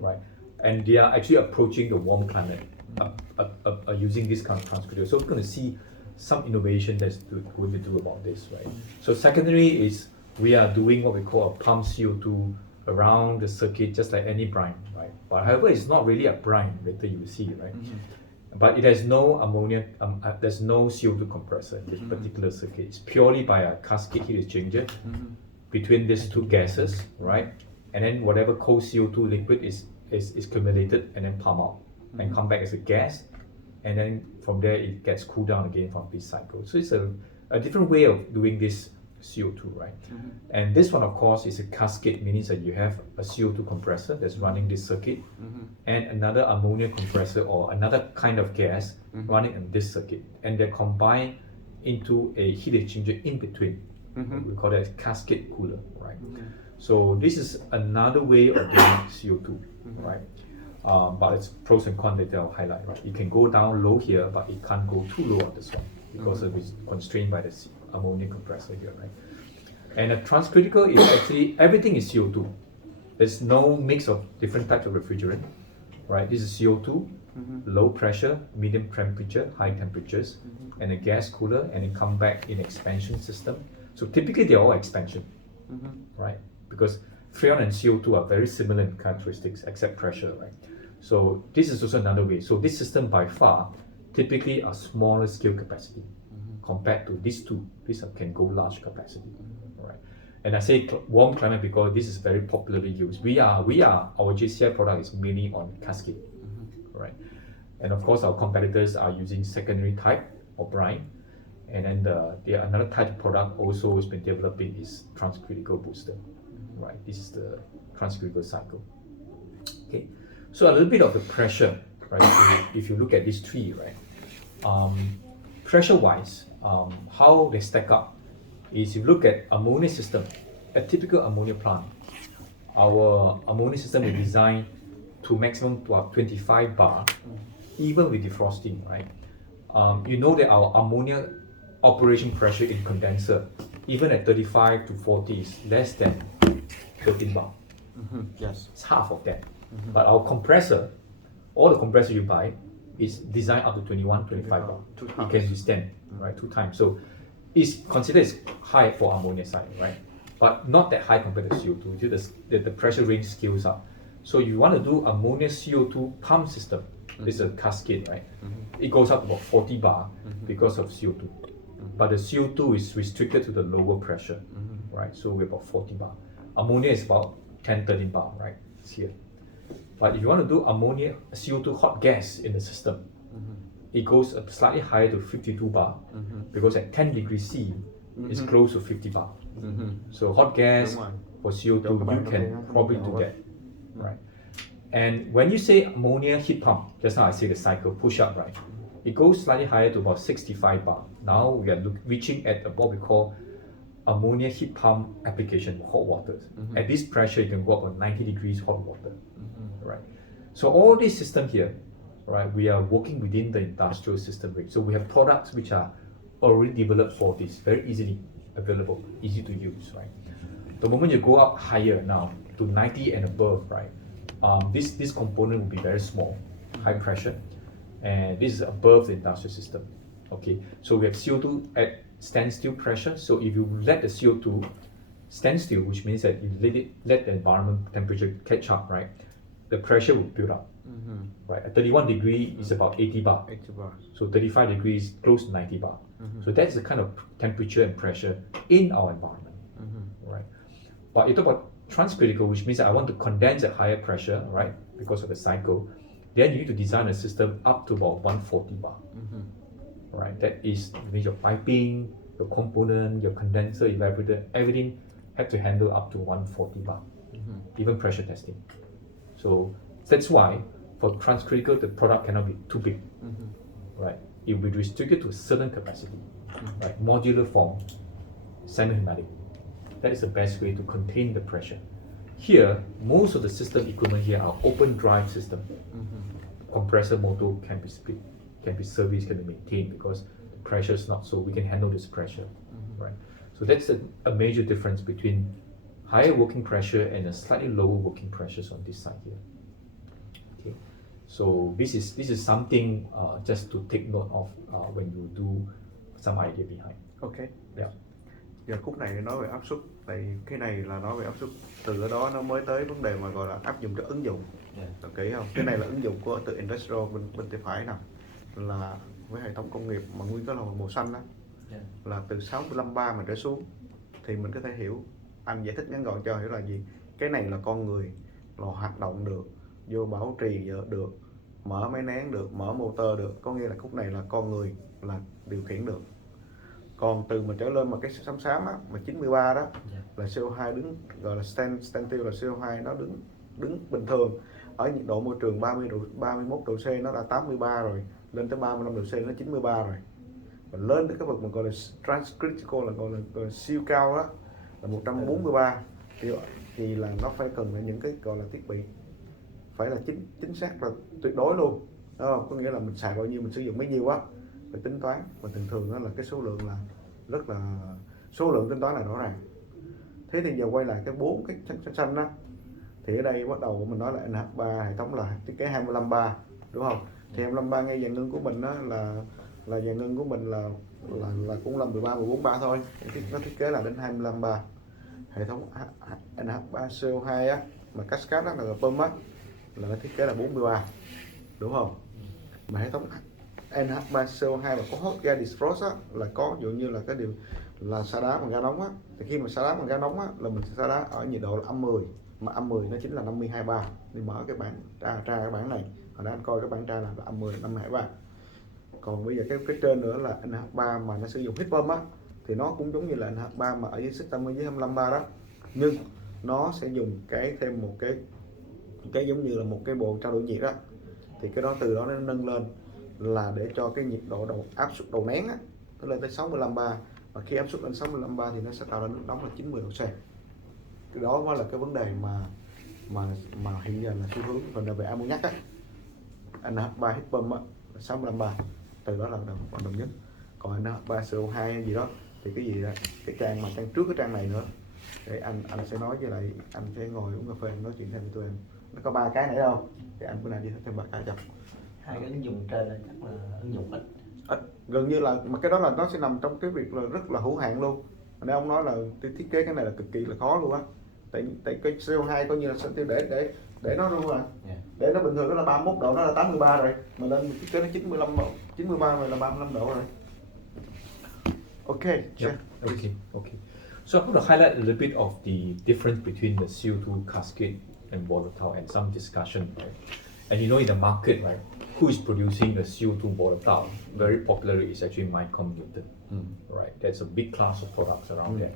right? And they are actually approaching the warm climate using this kind of transcritical. So we're going to see some innovation that's going to do about this, right? So secondary is we are doing what we call a pump CO2 around the circuit, just like any brine, right? But however, it's not really a brine. Later you will see, right? But it has no ammonia. There's no CO2 compressor in this particular circuit. It's purely by a cascade heat exchanger between these two gases, right? And then whatever cold CO2 liquid is accumulated and then pump out and come back as a gas, and then from there it gets cooled down again from this cycle. So it's a different way of doing this CO2, right? And this one, of course, is a cascade, meaning that you have a CO2 compressor that's running this circuit, and another ammonia compressor or another kind of gas running in this circuit, and they're combined into a heat exchanger in between. We call that a cascade cooler, right? So this is another way of doing CO2, right? But it's pros and cons that I'll highlight, right? You can go down low here, but it can't go too low on this one because it's constrained by the ammonia compressor here, right? And a transcritical is actually, everything is CO2. There's no mix of different types of refrigerant, right? This is CO2, low pressure, medium temperature, high temperatures, and a gas cooler, and it come back in expansion system. So typically they're all expansion, right? Because Freon and CO2 are very similar in characteristics except pressure, right? So this is also another way. So this system by far typically a smaller scale capacity compared to these two. These can go large capacity, right? And I say warm climate because this is very popularly used. Our JCI product is mainly on cascade, right? And of course our competitors are using secondary type or brine. And then another type of product also has been developing is transcritical booster, right? This is the transcritical cycle. Okay, so a little bit of the pressure, right? If you look at these three, right? Pressure-wise, how they stack up is you look at ammonia system, a typical ammonia plant. Our ammonia system is designed to maximum 25 bar, even with defrosting, right? You know that our ammonia operation pressure in condenser, even at 35 to 40 is less than 13 bar. Yes. It's half of that. But our compressor, all the compressor you buy, is designed up to 21, 25 bar. It can withstand, right, 2 times. So it's considered high for ammonia side, right? But not that high compared to CO2. The pressure range scales up. So you want to do ammonia CO2 pump system. This is a cascade, right? It goes up about 40 bar because of CO2. But the CO2 is restricted to the lower pressure, right? So we're about 40 bar. Ammonia is about 10, 13 bar, right? It's here. But if you want to do ammonia, CO2 hot gas in the system, it goes up slightly higher to 52 bar because at 10 degrees C, it's close to 50 bar. So hot gas for CO2, you can probably do that. right? And when you say ammonia heat pump, just now I say the cycle push up, right? It goes slightly higher to about 65 bar. Now we are reaching at what we call ammonia heat pump application, hot water. At this pressure, you can go up on 90 degrees hot water, right? So all this system here, right, we are working within the industrial system rate. So we have products which are already developed for this, very easily available, easy to use, right? The moment you go up higher now to 90 and above, right, this component will be very small, high pressure, and this is above the industrial system. Okay, so we have CO2 at standstill pressure. So if you let the CO2 stand still, which means that you let the environment temperature catch up, right, the pressure will build up. Right, at 31 degree is about 80 bar. 80 bars. So 35 degrees close to 90 bar. So that's the kind of temperature and pressure in our environment, right? But you talk about transcritical, which means that I want to condense at higher pressure, right, because of the cycle. Then you need to design a system up to about 140 bar, right? That is means your piping, your component, your condenser, evaporator, everything have to handle up to 140 bar, even pressure testing. So that's why for transcritical, the product cannot be too big, right? It will be restricted to a certain capacity, right? Modular form, semi-hermetic. That is the best way to contain the pressure. Here, most of the system equipment here are open drive system. Compressor motor can be split, can be serviced, can be maintained because the pressure is not so, we can handle this pressure, right? So that's a major difference between higher working pressure and a slightly lower working pressures on this side here. Okay, so this is something just to take note of when you do some idea behind. Ok. Yeah. Giờ khúc này nói về áp suất, tại cái này là nói về áp suất, từ ở đó nó mới tới vấn đề mà gọi là áp dụng cho ứng dụng. Tập kỹ không? Cái này là ứng dụng của từ industrial bên tay phải nè, là với hệ thống công nghiệp mà nguyên cái là màu xanh đó, là từ 65 bar mà trở xuống thì mình có thể hiểu, anh giải thích ngắn gọn cho hiểu là gì. Cái này là con người là hoạt động được, vô bảo trì được, mở máy nén được, mở motor được, có nghĩa là khúc này là con người là điều khiển được. Còn từ mà trở lên mà cái xám xám á, mà 93 đó là CO2 đứng, gọi là standstill, là CO2 nó đứng bình thường ở nhiệt độ môi trường 31 độ C nó đã 83 rồi, lên tới 35 độ C nó 93 rồi, và lên tới cái vực mà gọi là transcritical, là gọi là siêu cao đó là 143 thì là nó phải cần những cái gọi là thiết bị phải là chính xác là tuyệt đối luôn, đúng không? Có nghĩa là mình xài bao nhiêu, mình sử dụng bấy nhiêu á, phải tính toán, và thường đó là cái số lượng là rất là, số lượng tính toán là rõ ràng. Thế thì giờ quay lại cái 4 cái xanh đó, thì ở đây bắt đầu mình nói là NH3 hệ thống là thiết kế 25 bar, đúng không? Thì 25 bar ngay dàn ngưng của mình đó là dàn ngưng của mình là cũng là 14 bar thôi, nó thiết kế là đến 25 bar. Hệ thống NH3 CO2 á, mà cascade đó là pump á, là nó thiết kế là 40 bar, đúng không? Mà hệ thống NH3 CO2 mà có hot gas defrost á, là có dụ như là cái điều là sa đá bằng ga nóng á, thì khi mà sa đá bằng ga nóng á, là mình sa đá ở nhiệt độ là âm 10, mà âm 10 nó chính là 52 bar. Đi mở cái bảng tra cái bảng này, hồi nãy anh coi cái bảng tra là âm 10 là 52 bar. Còn bây giờ cái trên nữa là NH3 mà nó sử dụng heat pump á, thì nó cũng giống như là NH3 mà ở dưới system ở dưới 25 bar đó, nhưng nó sẽ dùng thêm một cái giống như là một cái bộ trao đổi nhiệt đó, thì cái đó từ đó nó nâng lên là để cho cái nhiệt độ áp suất đầu nén á, nó lên tới 65 bar, và khi áp suất lên 65 bar thì nó sẽ tạo ra nước nóng là 90 độ C. Cái đó mới là cái vấn đề mà hiện giờ là xu hướng. Còn về ammoniac á, NH3 heat pump á, 65 bar, từ đó là đồng nhất. Còn NH3 CO2 gì đó thì cái gì đó, cái trang mà trang trước cái trang này nữa, để anh sẽ nói với lại, anh sẽ ngồi uống cà phê nói chuyện thêm với tụi em. Nó có 3 cái này đâu, thì anh bữa nay đi thêm 3 cái cho. Hai cái ứng dụng trên là chắc là ứng dụng ít, gần như là, mà cái đó là nó sẽ nằm trong cái việc là rất là hữu hạn luôn. Nên ông nói là thiết kế cái này là cực kỳ là khó luôn á, tại cái CO2 coi như là để nó luôn à, để nó bình thường nó là 31 độ, nó là 83 rồi, mà lên thiết kế nó 93 rồi là 35 độ rồi. Ok. Yeah. Okay. So I'm going to highlight a little bit of the difference between the CO2 cascade and volatile and some discussion. Right? And you know, in the market, right, who is producing the CO2 volatile? Very popular is actually Micron Newton, right? There's a big class of products around there.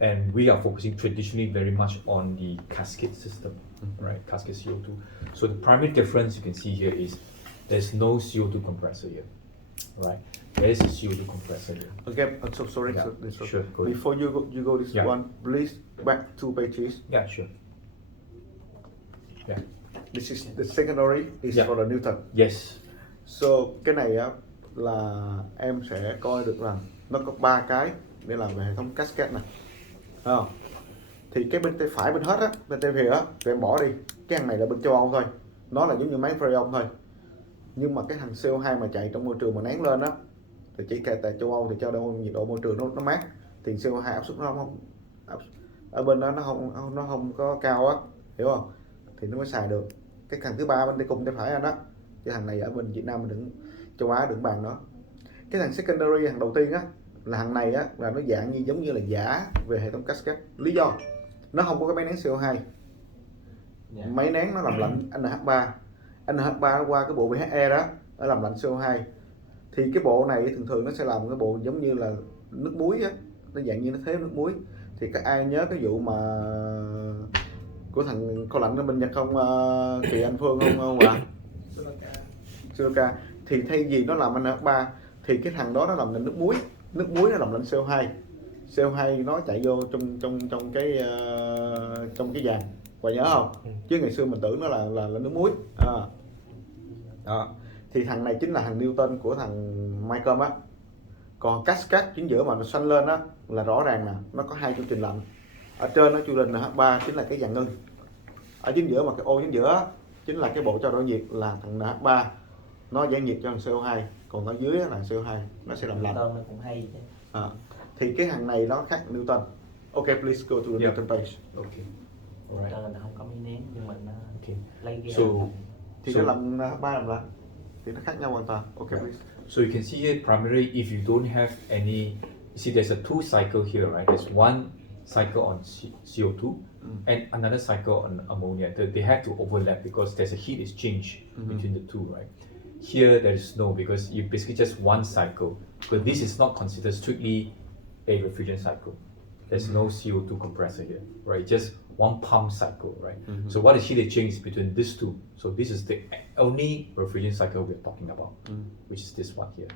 and we are focusing traditionally very much on the cascade system, right? Cascade CO2. So the primary difference you can see here is there's no CO2 compressor here, right? There is a CO2 compressor here. Again, I'm so sorry. Yeah, So sure, go ahead. before you go this Yeah. one, please back 2 pages. Yeah, sure. Yeah. This is the secondary is Yeah. for the Newton. Yes. So cái này á là em sẽ coi được rằng nó có 3 cái để làm về hệ thống cascade này. Không? Thì cái bên tay phải bên hết á, bên tay phía á, thì em bỏ đi. Cái thằng này là bên châu Âu thôi. Nó là giống như máy Freon thôi. Nhưng mà cái thằng CO2 mà chạy trong môi trường mà nén lên á, thì chỉ tại châu Âu thì cho đâu nhiệt độ môi trường nó mát, thì CO2 áp suất nó không ở bên đó nó không có cao á, hiểu không? Thì nó mới xài được. Cái thằng thứ ba bên tay cùng tay phải anh đó, cái thằng này ở bên Việt Nam mình đừng, châu Á đừng bàn nó. Cái thằng secondary, thằng đầu tiên á, là thằng này á là nó dạng như giống như là giả về hệ thống cascade. Lý do nó không có cái máy nén CO2, máy nén nó làm lạnh NH3. NH3 nó qua cái bộ VHE đó, nó làm lạnh CO2. Thì cái bộ này thường thường nó sẽ làm cái bộ giống như là nước muối á, nó dạng như nó thế nước muối. Thì các ai nhớ cái vụ mà của thằng kho lạnh ở bên Nhật không, Kỳ Anh Phương không ạ? Silica. Thì thay vì nó làm NH3 thì cái thằng đó nó làm lạnh nước muối nó làm lạnh CO2 nó chạy vô trong cái vàng, và nhớ không? Chứ ngày xưa mình tưởng nó là nước muối. Đó. Thì thằng này chính là thằng Newton của thằng Michael á. Còn cascade chính giữa mà nó xoanh lên á là rõ ràng nè, nó có 2 chu trình lạnh. Ở trên nó chu trình NH3 chính là cái vàng ngưng. Ở chính giữa mà cái ô chính giữa á, chính là cái bộ trao đổi nhiệt là thằng NH3, nó giải nhiệt cho thằng CO2. Còn ở dưới là CO2 nó sẽ làm lạnh. Newton nó cũng hay chứ. Thì cái thằng này nó khác Newton. Okay, please go to the Newton page. Okay. Alright. Newton là không có máy nén nhưng mà nó lấy cái Thì nó làm NH3 làm lạnh. Thì nó khác nhau hoàn toàn. Okay, please. So you can see here primarily if you don't have any, you see there's a 2 cycle here, right? There's one cycle on CO2 and another cycle on ammonia. They have to overlap because there's a heat exchange between the two, right? Here there is no, because you basically just one cycle, because this is not considered strictly a refrigerant cycle. There's no CO2 compressor here, right? Just one pump cycle, right? So what is heat exchange between these two? So this is the only refrigerant cycle we're talking about, which is this one here.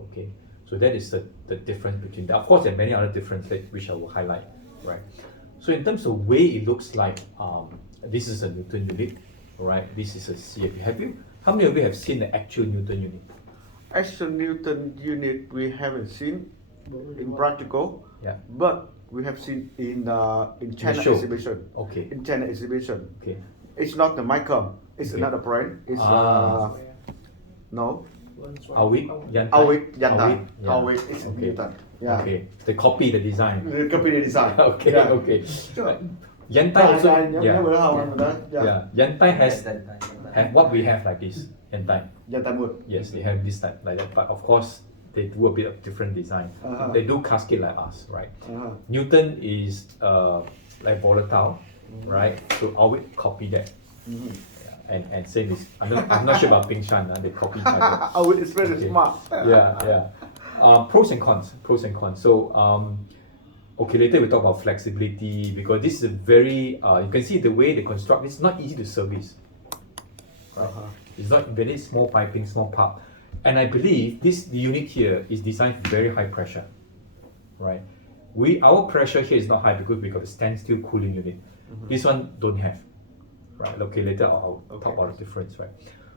Okay, so that is the difference between that. Of course, there are many other differences which I will highlight, right? So in terms of way it looks like, this is a Newton unit, right? This is a CFP. How many of you have seen the actual Newton unit? Actual Newton unit we haven't seen in practical, but we have seen in China show. exhibition. Okay. In China exhibition. Okay. It's not the Micom. It's Okay. another brand. It's no. Awit, Yantai. Yantai. Yeah. Awit is Okay. Newton. Yeah. Okay. They copy the design. The company design. Okay. Yeah. Okay. Yantai also. Yeah. Yeah. Yantai has what we have like this. Yantai. Yantai wood. Yes, they have this type like that. But of course, they do a bit of different design. They do cascade like us, right? Newton is like volatile, right? So Awit copy that. And same is, I'm not sure about Ping Shan, they copy each other. Awit is very smart. Yeah. Pros and cons. So, okay, later we talk about flexibility, because this is a very, you can see the way they construct, it's not easy to service. Right? It's not very small piping, small part. And I believe the unit here is designed for very high pressure, right? Our pressure here is not high because we got a standstill cooling unit. This one don't have, right? Okay, later I'll talk about the difference, right?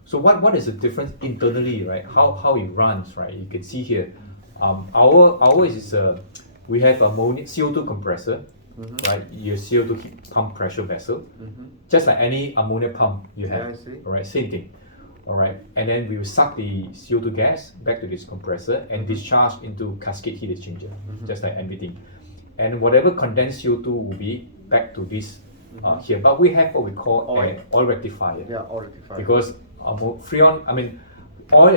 So what is the difference internally, right? How it runs, right? You can see here, ours is we have ammonia CO2 compressor, right? Your CO2 heat pump pressure vessel, just like any ammonia pump you have, I see. all right? Same thing. All right, and then we will suck the CO2 gas back to this compressor and discharge into cascade heat exchanger, just like everything. And whatever condensed CO2 will be back to this here. But we have what we call an oil rectifier. Yeah, oil rectifier. Because oil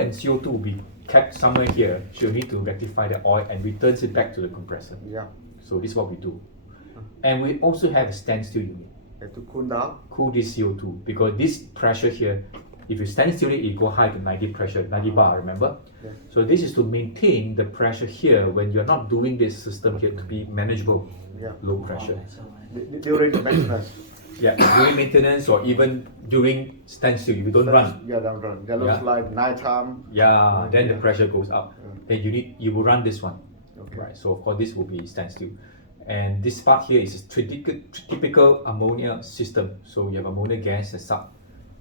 and CO2 will be kept somewhere here. So you need to rectify the oil and returns it back to the compressor. Yeah. So this is what we do. And we also have a standstill unit. To cool down. Cool this CO2, because this pressure here If you stand still, it go high to 90 pressure, 90 bar, remember? Yeah. So this is to maintain the pressure here when you're not doing this system here to be manageable, Yeah. low pressure. During the maintenance. Yeah, during maintenance or even during standstill, if you don't run, Yeah, don't run. That looks Yeah. like nighttime. yeah, then the Yeah. pressure goes up. Then you will run this one, Okay. right? So of course this will be standstill, and this part here is a typical ammonia system. So you have ammonia gas that's up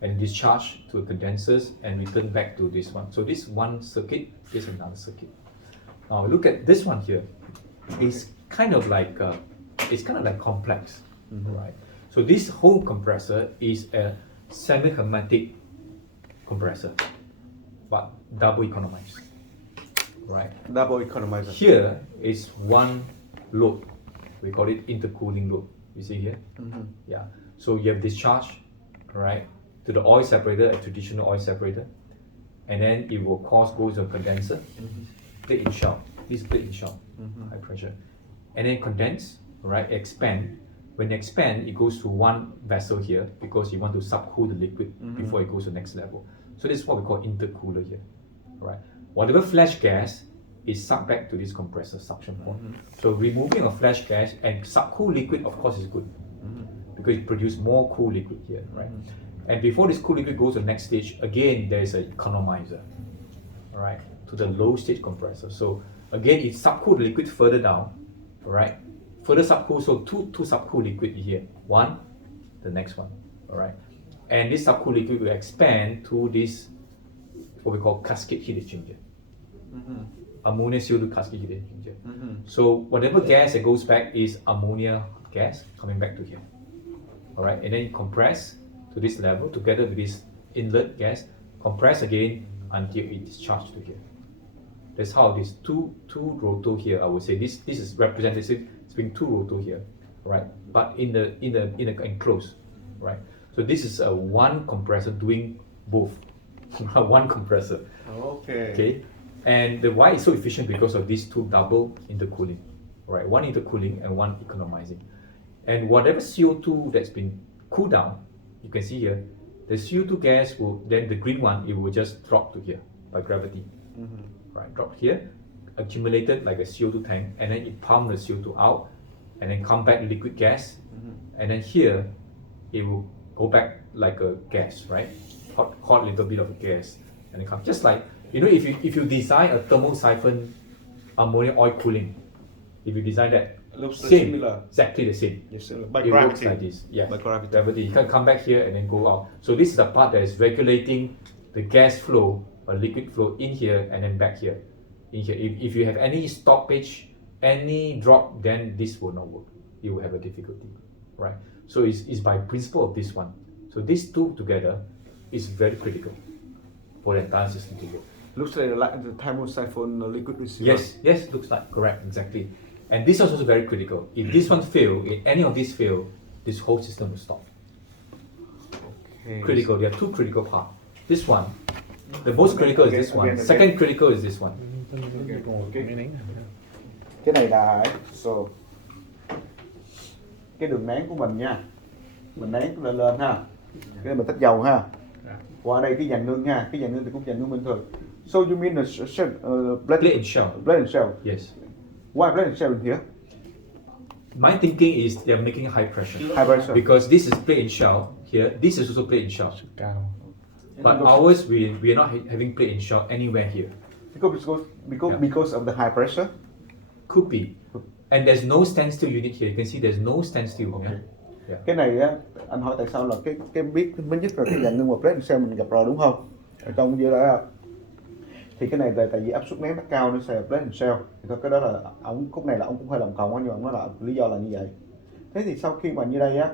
and discharge to condensers and return back to this one. So this one circuit is another circuit. Now look at this one here. It's kind of like complex, right? So this whole compressor is a semi-hermetic compressor, but double economized, right? Double economizer. Here is one load. We call it intercooling load. You see here? Yeah. So you have discharge, right, to the oil separator, a traditional oil separator, and then it will go to a condenser, plate in shell. This plate in shell, high pressure, and then condense, right, expand. When it expand, it goes to one vessel here because you want to subcool the liquid before it goes to the next level. So this is what we call intercooler here, right? Whatever flash gas is sucked back to this compressor suction port. So removing a flash gas and subcool liquid, of course, is good because it produces more cool liquid here, right? And before this cool liquid goes to the next stage, again, there is an economizer, all right, to the low stage compressor. So again, it subcool the liquid further down, all right? Further subcool, so two subcool liquid here. One, the next one, all right? And this subcool liquid will expand to this, what we call cascade heat exchanger. Ammonia CO2 cascade heat exchanger. So whatever gas that goes back is ammonia gas coming back to here, all right? And then compress to this level together with this inlet gas, compress again until it discharges to here. That's how this two rotor here, I would say this is representative between two rotor here, right? But in the enclosed, right? So this is a one compressor doing both, one compressor. Okay. Okay, and the why is so efficient because of these two double intercooling, right? One intercooling and one economizing, and whatever CO2 that's been cooled down, you can see here, the CO2 gas will then the green one it will just drop to here by gravity, right? Drop here, accumulated like a CO2 tank, and then it pump the CO2 out, and then come back liquid gas, and then here it will go back like a gas, right? Hot little bit of a gas, and it comes just like if you design a thermal siphon ammonia oil cooling, if you design that, Looks same, similar. exactly the same. Yes, similar. By It works gravity. like this, yeah. By gravity. Gravity. You can come back here and then go out. So this is the part that is regulating the gas flow or liquid flow in here and then back here. In here, if you have any stoppage, any drop, then this will not work. You will have a difficulty, right? So it's by principle of this one. So these two together is very critical for the entire system to work. Looks like the thermosyphon liquid receiver. Yes, looks like correct, exactly. And this is also very critical. If this one fail, if any of these fail, this whole system will stop. Okay. Critical. There are two critical parts. This one, the most critical is this one. Again. Second critical is this one. Cái này là so cái đường nén của mình nha, mình nén lên ha, cái này mình tách dầu ha, qua đây cái dàn ngưng ha, cái dàn ngưng thì cũng dàn ngưng bình thường. So you mean the Plate and shell. blade and shell? Yes. Why blade and shell in here? My thinking is they're making high pressure High pressure. because this is plate and shell here. This is also plate and shell. But ours, we are not having plate and shell anywhere here. Because of the high pressure. Could be. And there's no standstill unit here. You can see there's no standstill. Okay. Yeah. Cái này á, anh hỏi tại sao là cái biết mới nhất là cái dàn ngưng và blade and shell mình gặp rồi đúng không? Ở trong dưới đó thì cái này là tại vì áp suất nén nó cao nên xài blade and shell. Thì cái đó là khúc này là ông cũng hơi lòng cộng nhưng mà ông nói là lý do là như vậy. Thế thì sau khi mà như đây á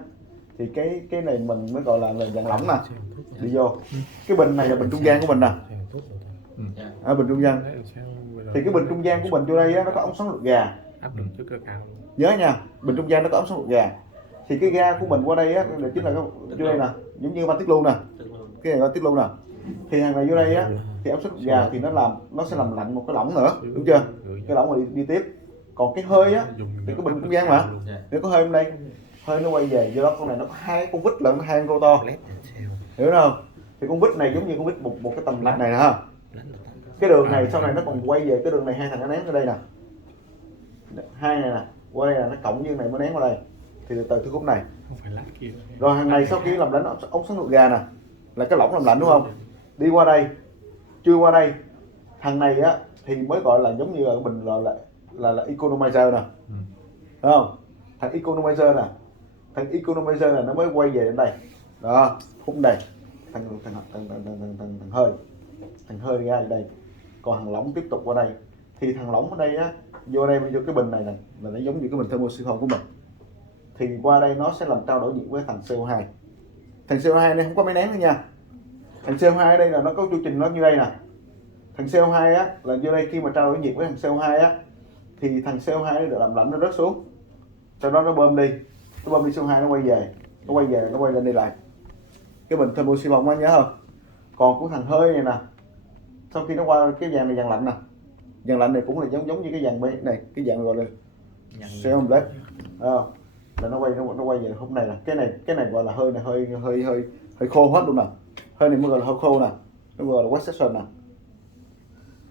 thì cái này mình mới gọi là dạng lỏng nè, đi vô. Cái bình này là bình trung gian của mình nè. Bình trung gian. Thì cái bình trung gian của mình vô đây á, nó có ống xoắn lục gà. Áp lực rất cao. Nhớ nha, bình trung gian nó có ống xoắn lục gà. Thì cái ga của mình qua đây á, chính là vô đây nè, giống như van tiết lưu nè. Cái này van tiết lưu nè. Thì hàng này vô đây á, thì ống xoắn lục gà thì nó sẽ làm lạnh một cái lỏng nữa, đúng chưa? Cái lỏng mà đi tiếp. Còn cái hơi á, thì cái bình trung gian mà. Nếu có hơi bên đây, hơi nó quay về, do đó con này nó có hai con vít lận, hai con rotor. Hiểu không? Thì con vít này giống như con vít một cái tầng lạnh này nè ha. Cái đường này sau này nó còn quay về cái đường này, hai thằng nó nén ở đây nè, hai này nè, qua đây là nó cộng như này mới nén qua đây, thì từ từ khúc này. Không phải lát kia. Rồi hàng này sau khi làm lạnh ống xoắn ngược gà nè, là cái lỏng làm lạnh đúng không? Đi qua đây, chưa qua đây, thằng này á thì mới gọi là giống như là mình là economizer nè, đúng không? Thằng economizer nè, thằng economizer là nó mới quay về đến đây, đó, khúc này, thằng hơi đi ra đây, còn thằng lỏng tiếp tục qua đây, thì thằng lỏng ở đây á, vô đây vô cái bình này nè, là nó giống như cái bình thermosiphon của mình, thì qua đây nó sẽ làm trao đổi nhiệt với thằng CO2. Thằng CO2 này không có máy nén nữa nha. Thằng CO2 ở đây là nó có chu trình nó như đây nè. Thằng CO2 á là vô đây khi mà trao đổi nhiệt với thằng CO2 á, thì thằng CO2 nó được làm lạnh, nó rớt xuống, sau đó nó bơm đi CO2 nó quay về, nó quay lên đây lại. Cái bình thermosiphon anh nhớ không? Còn của thằng hơi này nè, sau khi nó qua cái dàn này, dàn lạnh nè, dàn lạnh này cũng là giống như cái dàn này, cái dàn gọi là CO blade, là nó quay về hôm này nè. Cái này gọi là hơi này hơi khô hết luôn nè, hơi này mới gọi là hơi khô nè, nó gọi là wet section nè.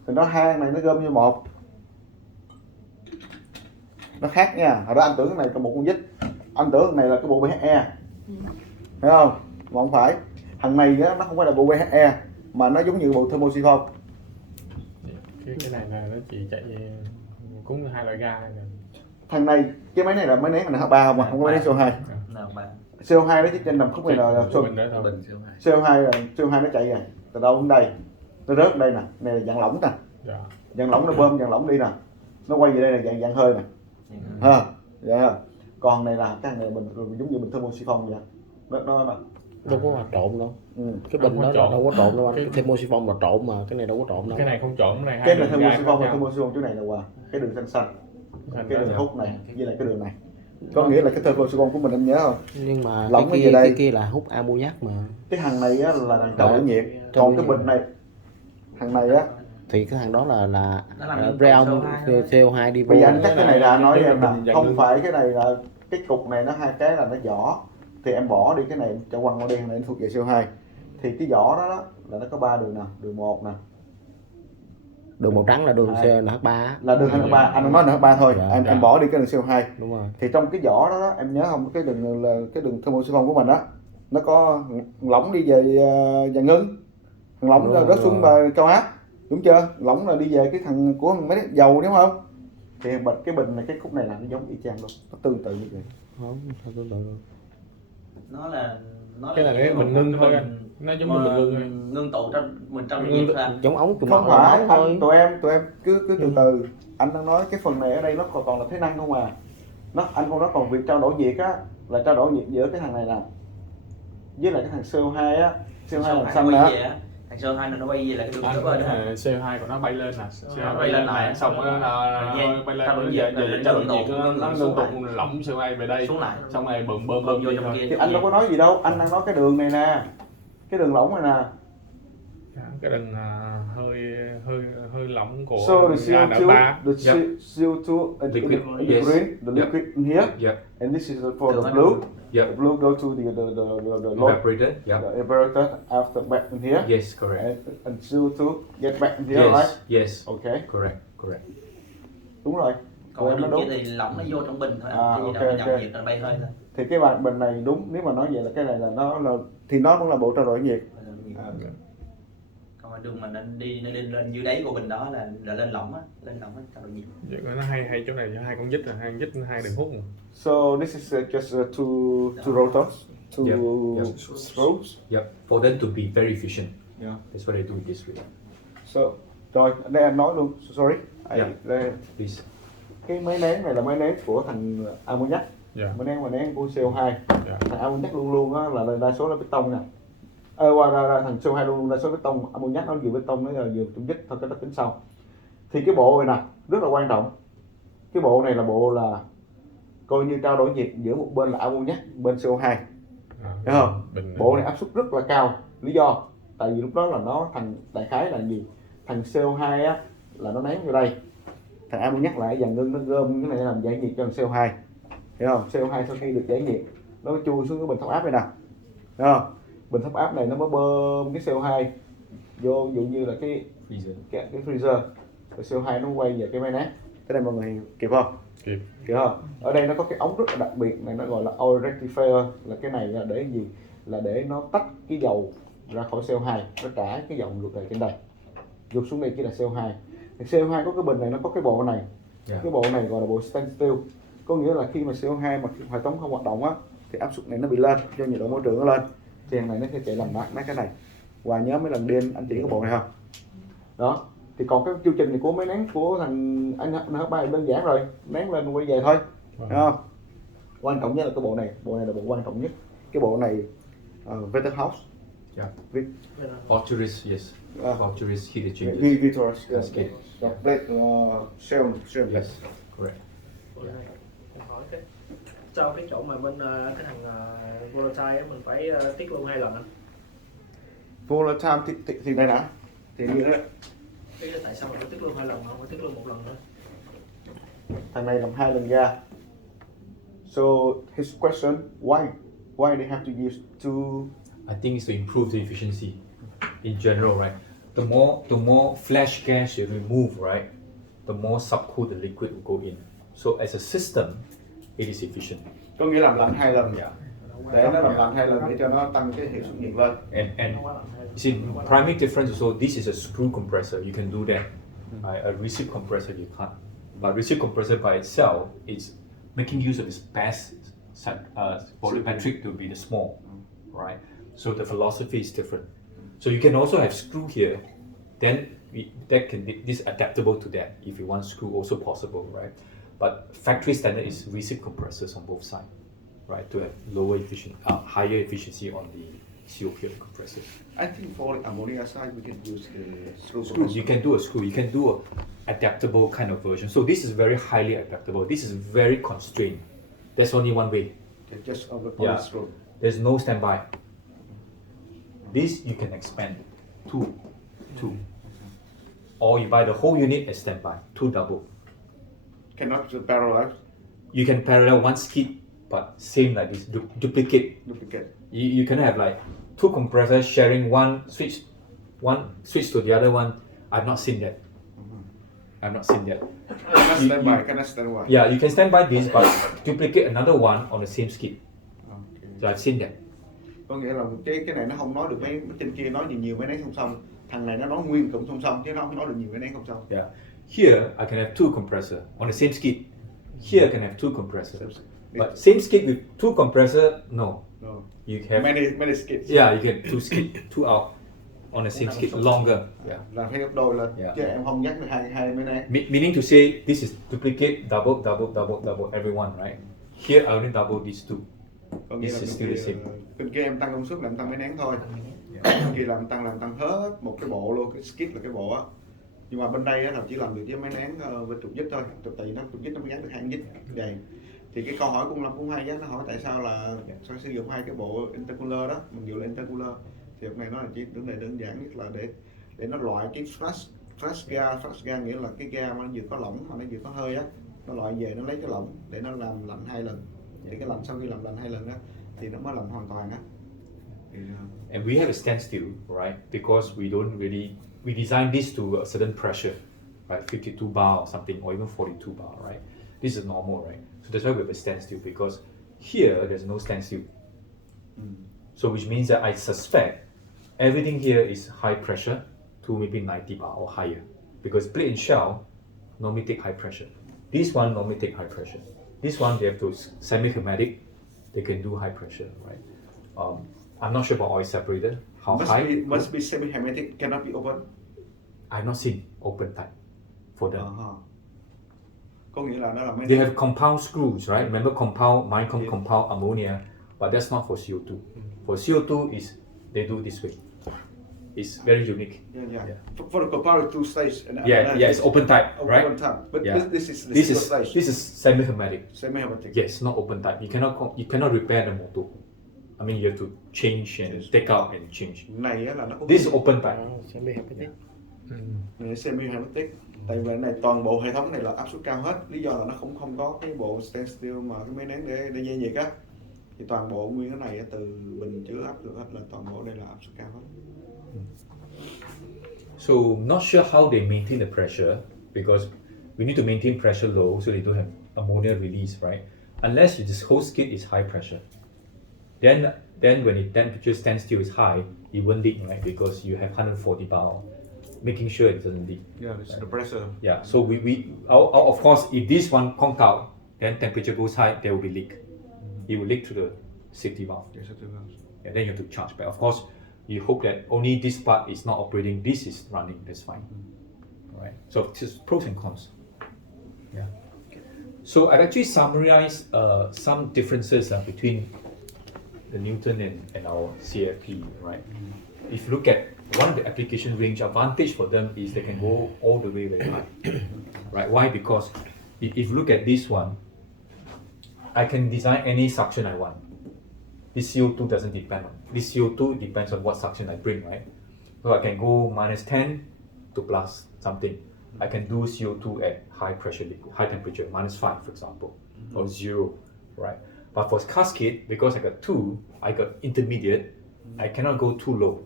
Thì nó hai này nó gom như một, nó khác nha. Hồi đó anh tưởng cái này là một con vít, anh tưởng cái này là cái bộ BHE, thấy không? Mà không phải, thằng này á nó không phải là bộ BHE mà nó giống như bộ thermosiphon. Cái này là nó chỉ chạy cũng 2 loại ga này. Thằng này, cái máy này là máy nén NH3 mà không có máy nén CO2. CO2 nó chỉ trên nằm khúc này là CO2 nó chạy rồi từ đâu đến đây, nó rớt đây nè, này là dạng lỏng nè, dạng lỏng nó bơm dạng lỏng đi nè, nó quay về đây là dạng hơi nè, dạ. Còn này là cái này mình giống như bình thermosiphon vậy, nó đâu có hòa trộn đâu. Cái bình đó đâu có trộn đâu anh. Cái thermosiphon là trộn mà, cái này đâu có trộn đâu. Cái này không trộn, cái này cái này thermosiphon chỗ này là qua cái đường xanh, cái đường hút này với lại cái đường này, có nghĩa là cái thermosiphon của mình em nhớ không? Nhưng mà lỏng cái kia là hút ammoniac mà. Cái thằng này á là thằng trao đổi nhiệt, còn cái bình này, thằng này á thì cái thằng đó là realm CO2 đi vô. Bây giờ anh cắt cái này ra nói em nè, không phải cái này là cái cục này nó hai cái là nó vỏ, thì em bỏ đi cái này cho quăng qua đi, thằng này nó thuộc về CO2, thì cái vỏ đó là nó có 3 đường nè, đường 1 nè, đường màu trắng là đường NH3 là đường NH3, anh nói NH3 thôi, em bỏ đi cái đường CO2. Đúng rồi. Thì trong cái vỏ đó em nhớ không, cái đường là cái đường thermosiphon của mình đó, nó có lỏng đi về dàn ngưng, thằng lỏng là rớt xuống cao áp, đúng chưa? Lỏng là đi về cái thằng của mấy dầu đúng không? Thì cái bình này, cái khúc này là nó giống y chang luôn, nó tương tự như vậy. Không, sao tương tự luôn. Nó cái là cái bình ngưng thôi anh, nó giống như bình ngưng thôi. Ngưng tụ trong nhiệt thôi anh. Giống ống không phải anh, tụi em cứ từ từ. Anh đang nói cái phần này ở đây nó còn là thế năng không à. Anh còn nói còn việc trao đổi nhiệt á, là trao đổi nhiệt giữa cái thằng này nè với lại cái thằng CO2 á, CO2 là xanh nè. Thằng CO2 nó bay về là cái đường trước bên đó. CO2 của nó bay lên nè, CO2 bay lên lại, xong nó bay lên nó về trao đổi nhiệt, nó ngưng tụ lỏng CO2 về đây xuống lại, xong rồi bơm vô trong kia. Thì anh đâu có nói gì đâu, anh đang nói cái đường này nè, cái đường lỏng này nè, cái đường hơi lỏng của so the CO2 the liquid the liquid in here, and this is for the blue. The blue go to the evaporator. The evaporator after back in here. Yes, correct. And CO2 get back in here, right? Yes. Okay. Correct. Đúng rồi. Còn đường kia thì lỏng nó vô trong bình thôi. Okay. Nhiệt nó bay hơi thôi. Thì cái bình này đúng, nếu mà nói vậy là cái này là nó là thì nó vẫn là bộ trao đổi nhiệt. Còn đường mà nó đi lên dưới đáy của bình đó là lên lỏng á, trao đổi nhiệt. Vậy nó hay chỗ này cho hai con vít là hai đường hút mà. So this is just two rotors, two screws. Yep. For them to be very efficient. Yeah. That's why they do it this way. So rồi, đây anh nói luôn. Sorry. Đây. Please. Cái máy nén này là máy nén của thằng ammoniac. Máy nén của CO2. Thằng ammoniac luôn á là đa số là piston nè. Ra thằng CO2 luôn đa số piston, ammoniac nó vừa piston nó vừa trong vít thôi, cái đó tính sau. Thì cái bộ này nè rất là quan trọng. Cái bộ này là bộ là coi như trao đổi nhiệt giữa một bên là ammoniac, bên CO2, thấy không? Bộ này áp suất rất là cao. Lý do tại vì lúc đó là nó thằng đại khái là gì? Thằng CO2 á là nó nén vô đây, thằng ammoniac lại dàn ngưng nó gom cái này làm giải nhiệt cho thằng CO2, hiểu không? CO2 sau khi được giải nhiệt nó chui xuống cái bình thông áp đây nè, thấy không? bình thấp áp này nó mới bơm cái CO2 vô, dụ như là cái freezer, rồi CO2 nó quay về cái máy nén. Cái này mọi người kịp không? Kịp. Kịp không? Ở đây nó có cái ống rất là đặc biệt này, nó gọi là oil rectifier. Là cái này là để gì? Là để nó tách cái dầu ra khỏi CO2, nó trả cái dầu ngược lại trên đây, vượt xuống đây chỉ là CO2. Thì CO2 có cái bình này, nó có cái bộ này. Cái bộ này gọi là bộ standstill, có nghĩa là khi mà CO2 mà hệ thống không hoạt động á thì áp suất này nó bị lên, do nhiệt độ môi trường nó lên thì thằng này nó sẽ chạy làm mát mấy cái này. Và nhớ mấy lần điên anh chỉ cái bộ này không? Đó. Thì còn cái chương trình này của máy nén của thằng anh H3 đơn giản rồi, nén lên quay về thôi, đúng không? Quan trọng nhất là cái bộ này là bộ quan trọng nhất. Cái bộ này House. Arcturus, yes. Arcturus heat exchanger. Vitor's, Yes, okay. The plate shell. Yes, correct. Em hỏi cái sau cái chỗ mà bên cái thằng volatile á, mình phải tiết luôn 2 lần anh? Volatile thì đây đã. Thì như thế. Ý là tại sao mình phải tiết luôn 2 lần, không phải tiết luôn 1 lần nữa? Thằng này làm 2 lần ra. So his question, why they have to use two? I think it's to improve the efficiency in general, right? The more flash gas you remove, right, the more subcooled the liquid will go in. So as a system, it is efficient. Có nghĩa làm lạnh 2 lần. Yeah. Để nó làm lạnh 2 lần để cho nó tăng cái hiệu suất nhiệt lên. And you see, primary difference also, this is a screw compressor, you can do that. Right? A recip compressor, you can't. But recip compressor by itself is making use of this pass volumetric to be the small, right? So the philosophy is different. So you can also have screw here, then that can be this adaptable to that. If you want screw, also possible, right? But factory standard is recip compressors on both sides, right? To have higher efficiency on the CO2 compressors. I think for the ammonia side we can use the screw. You can do a screw. You can do a adaptable kind of version. So this is very highly adaptable. This is very constrained. There's only one way. Just over Yeah. screw. There's no standby. This you can expand, two, or you buy the whole unit as standby, 2 double. Cannot parallel. You can parallel one skid, but same like this, duplicate. You can have like 2 compressors sharing one switch to the other one. I've not seen that. Cannot standby. Yeah, you can stand by this, but duplicate another one on the same skid. So I've seen that. Có nghĩa là cái này nó không nói được mấy trên kia nói nhiều máy nén song song. Thằng này nó nói nguyên cụm song song chứ nó không nói được nhiều máy nén song song. Yeah. Here I can have 2 compressors on the same skid. Here I can have 2 compressors. But same skid with 2 compressors, no. You have many skids. Yeah, you get 2 skid, 2 out on the same skid, longer. Yeah. Là phải gấp đôi lên. Yeah. Chứ em không nhắc được hai máy nén. Meaning to say this is duplicate, double everyone, right? Here I only double these 2. Có nghĩa là bên kia em tăng công suất là em tăng máy nén thôi. Bên kia làm tăng hết một cái bộ luôn, cái skid là cái bộ á. Nhưng mà bên đây á là chỉ làm được với máy nén bên trục dít thôi. Tại vì nó trục dít nó mới gắn được 2 dít dày. Thì cái câu hỏi của Lâm cũng hay á, nó hỏi tại sao là sao sử dụng 2 cái bộ intercooler đó, mình dựa lên intercooler. Thì hôm nay nó là chỉ vấn đề đơn giản nhất là để nó loại cái flash gas nghĩa là cái ga mà nó vừa có lỏng mà nó vừa có hơi á, nó loại về nó lấy cái lỏng để nó làm lạnh 2 lần. Thì cái lạnh sau khi làm lạnh 2 lần á thì nó mới lạnh hoàn toàn á. And we have a standstill, right? Because we designed this to a certain pressure, right? 52 bar or something, or even 42 bar, right? This is normal, right? So that's why we have a standstill, because here there's no standstill. So which means that I suspect everything here is high pressure to maybe 90 bar or higher, because plate and shell normally take high pressure. This one normally take high pressure. This one they have to semi-hermetic, they can do high pressure, right? I'm not sure about oil separator. How high? Must be semi-hermetic, cannot be open. I've not seen open type for them. Có nghĩa là nó là They have compound screws, right? Remember compound ammonia, but that's not for CO2. For CO2 they do this way. It's very unique. Yeah. For the compound 2 stage. Yeah, it's open type, right? Open type. But this is the stage. This is semi-hermetic. Semi-hermetic. Yes, not open type. You cannot repair the motor. I mean, you have to change and take out and change. Này là nó This is open type. Này semi-hermetic. Tại vì này toàn bộ hệ thống này là áp suất cao hết. Lý do là nó không có cái bộ standstill mà cái máy nén để dây nhiệt á. Thì toàn bộ nguyên cái này á, từ bình chứa áp lực hết là toàn bộ đây là áp suất cao hết. So not sure how they maintain the pressure because we need to maintain pressure low so they don't have ammonia release, right? Unless this whole skid is high pressure. Then when the temperature stands still is high, it won't leak, right? Because you have 140 bar, making sure it doesn't leak. Yeah, it's the pressure. Yeah. So of course, if this one conk out, then temperature goes high, there will be leak. It will leak to the safety valve. Yes, safety valve. And then you have to charge. But of course, you hope that only this part is not operating, this is running. That's fine. Right. So just pros and cons. Yeah. So I've actually summarized some differences between the Newton and our CFP, right? If you look at one of the application range, advantage for them is they can go all the way very high, right? Why? Because if you look at this one, I can design any suction I want. This CO2 doesn't depend on, this CO2 depends on what suction I bring, right? So I can go -10 to plus something. I can do CO2 at high pressure, high temperature, -5 for example, or 0, right? But for cascade, because I got 2, I got intermediate, I cannot go too low.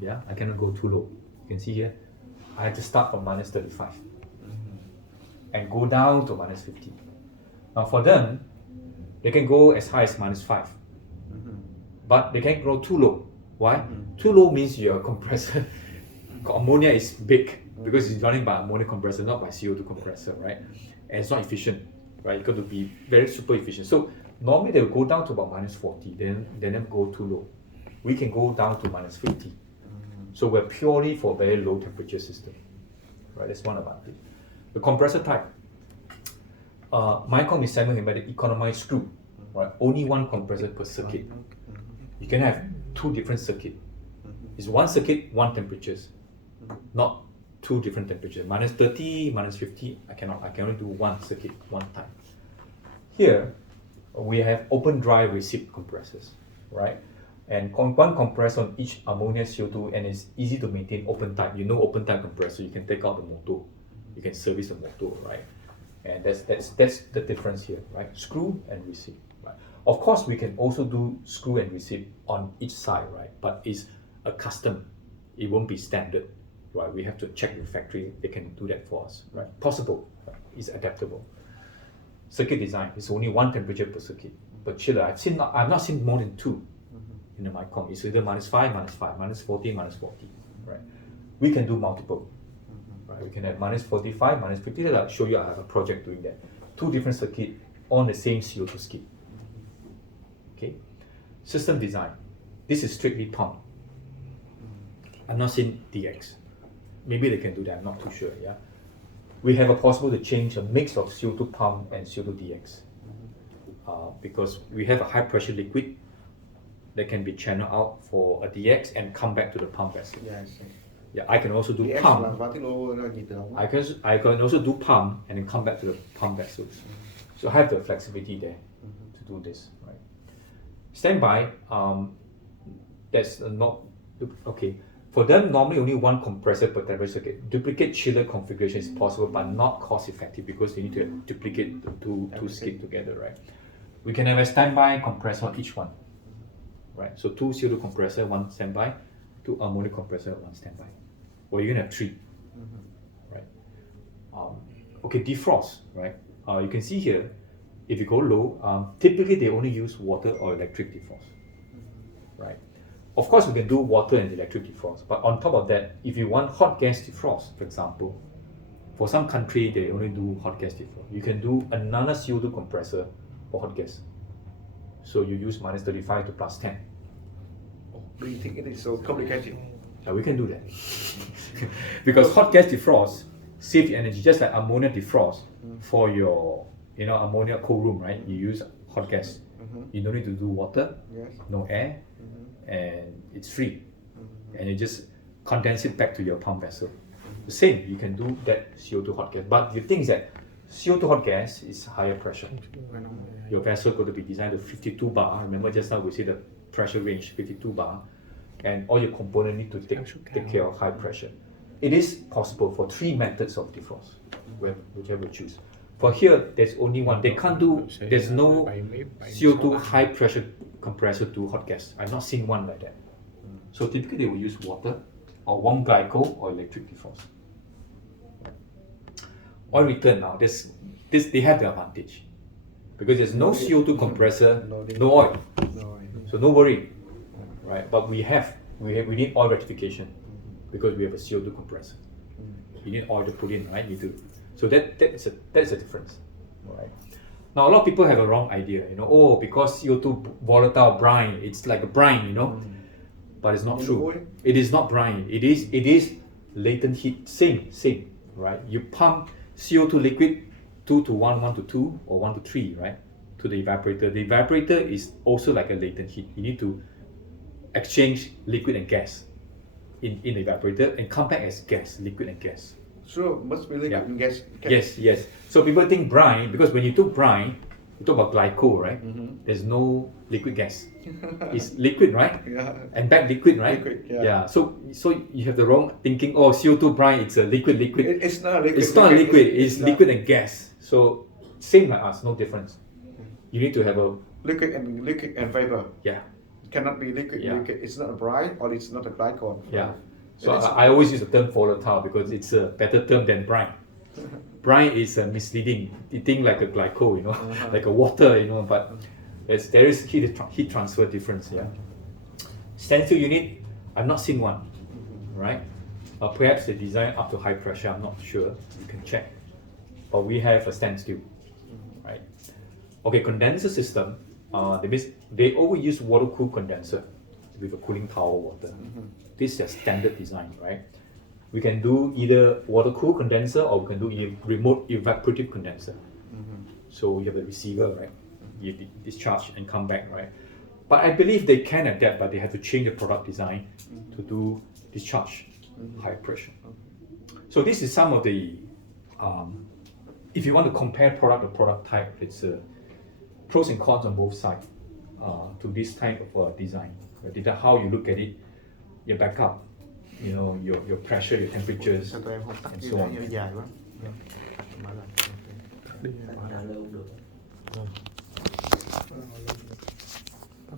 Yeah, I cannot go too low. You can see here, I have to start from -35 and go down to -50. Now for them, they can go as high as -5, but they can't go too low. Why? Too low means your compressor, ammonia is big because it's running by ammonia compressor, not by CO2 compressor, right? And it's not efficient, right? You got to be very super efficient. So normally they will go down to about -40, then they never go too low. We can go down to -50. So we're purely for very low temperature system, right? That's one advantage. The compressor type. Mycom is semi-hermetic economized screw, right? Only one compressor per circuit. You can have 2 different circuits. It's one circuit, one temperatures, not 2 different temperatures. -30, -50, I cannot. I can only do one circuit, one time. Here, we have open dry receipt compressors, right? And one compressor on each ammonia CO2, and it's easy to maintain open type. You know open type compressor, you can take out the motor, you can service the motor, right? And that's the difference here, right? Screw and receipt, right? Of course, we can also do screw and receipt on each side, right? But it's a custom. It won't be standard, right? We have to check the factory. They can do that for us, right? Possible, right? It's adaptable. Circuit design is only one temperature per circuit. But chiller, I've not seen more than 2 in the Mycom. It's either -5, -5, -40, -40, right? We can do multiple. Right, we can have -45, -50. I'll show you. I have a project doing that. 2 different circuits on the same CO2 skid. Okay. System design. This is strictly pump. I'm not saying DX. Maybe they can do that. I'm not too sure. Yeah. We have a possible to change a mix of CO2 pump and CO2 DX because we have a high pressure liquid that can be channeled out for a DX and come back to the pump vessel. Yes. Yeah, I can also do DX pump. là vào tiết lộ là gì tự động. I can also do pump and then come back to the pump vessels. So I have the flexibility there to do this, right? Standby, that's not okay. For them, normally only one compressor per temperature circuit. Duplicate chiller configuration is possible, but not cost effective because you need to duplicate the two skid together, right? We can have a standby compressor on each one, right? So 2 CO2 compressor, 1 standby, 2 ammonia compressor, 1 standby. Or you can have 3, right? Okay, defrost, right? You can see here, if you go low, typically they only use water or electric defrost, right? Of course, we can do water and electric defrost, but on top of that, if you want hot gas defrost, for example, for some country they only do hot gas defrost. You can do another CO2 compressor for hot gas. So you use -35 to +10. Do you think it is so complicated? We can do that because hot gas defrost save the energy, just like ammonia defrost for your ammonia cold room, right? You use hot gas. You don't need to do water, no air, and it's free, and you just condense it back to your pump vessel. The same, you can do that CO2 hot gas, but the thing is that CO2 hot gas is higher pressure. Your vessel got to be designed to 52 bar. Remember just now we see the pressure range 52 bar, and all your components need to take care of high pressure. It is possible for 3 methods of defrost, whichever you choose. For here, there's only one. They can't do. There's no CO2 high pressure compressor to hot gas. I've not seen one like that. So typically they will use water, or warm glycol, or electric defrost. Oil return now. This they have the advantage because there's no CO2 compressor, no oil. So no worry, right? But we need oil rectification because we have a CO2 compressor. You need oil to put in, right? You do. So that's a difference, right? Now a lot of people have a wrong idea, oh, because CO2 volatile brine, it's like a brine, but it's not true. It is not brine. It is latent heat. Same, right? You pump CO2 liquid 2 to 1, 1 to 2, or 1 to 3, right? To the evaporator. The evaporator is also like a latent heat. You need to exchange liquid and gas in the evaporator and come back as gas, liquid and gas. So must be liquid and gas. Yes. So people think brine, because when you took brine, you talk about glycol, right? There's no liquid gas. It's liquid, right? Yeah. And back liquid, right? Liquid, yeah. So you have the wrong thinking. Oh, CO2 brine, it's a liquid. It's not a liquid. It's not a liquid. It's liquid and gas. So same like us, no difference. You need to have a liquid and vapor. Yeah. It cannot be liquid. Yeah. Liquid. It's not a brine or it's not a glycol. Yeah. So I always use the term volatile because it's a better term than brine. Brine is misleading. You think like a glycol, like a water, but there is heat transfer difference. Yeah. Standstill unit, I've not seen one, right? Perhaps they design up to high pressure. I'm not sure. You can check. But we have a standstill, right? Okay, condenser system. They always use water cooled condenser with a cooling tower water. This is a standard design, right? We can do either water cooled condenser or we can do remote evaporative condenser. So you have a receiver, right? You discharge and come back, right? But I believe they can adapt, but they have to change the product design to do discharge high pressure. So this is some of the, if you want to compare product to product type, it's pros and cons on both sides to this type of design. How you look at it, your backup, your pressure, your temperatures, Sao tụi em không tắt and như so vậy on. nó dài quá. Mở ra.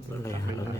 Nó này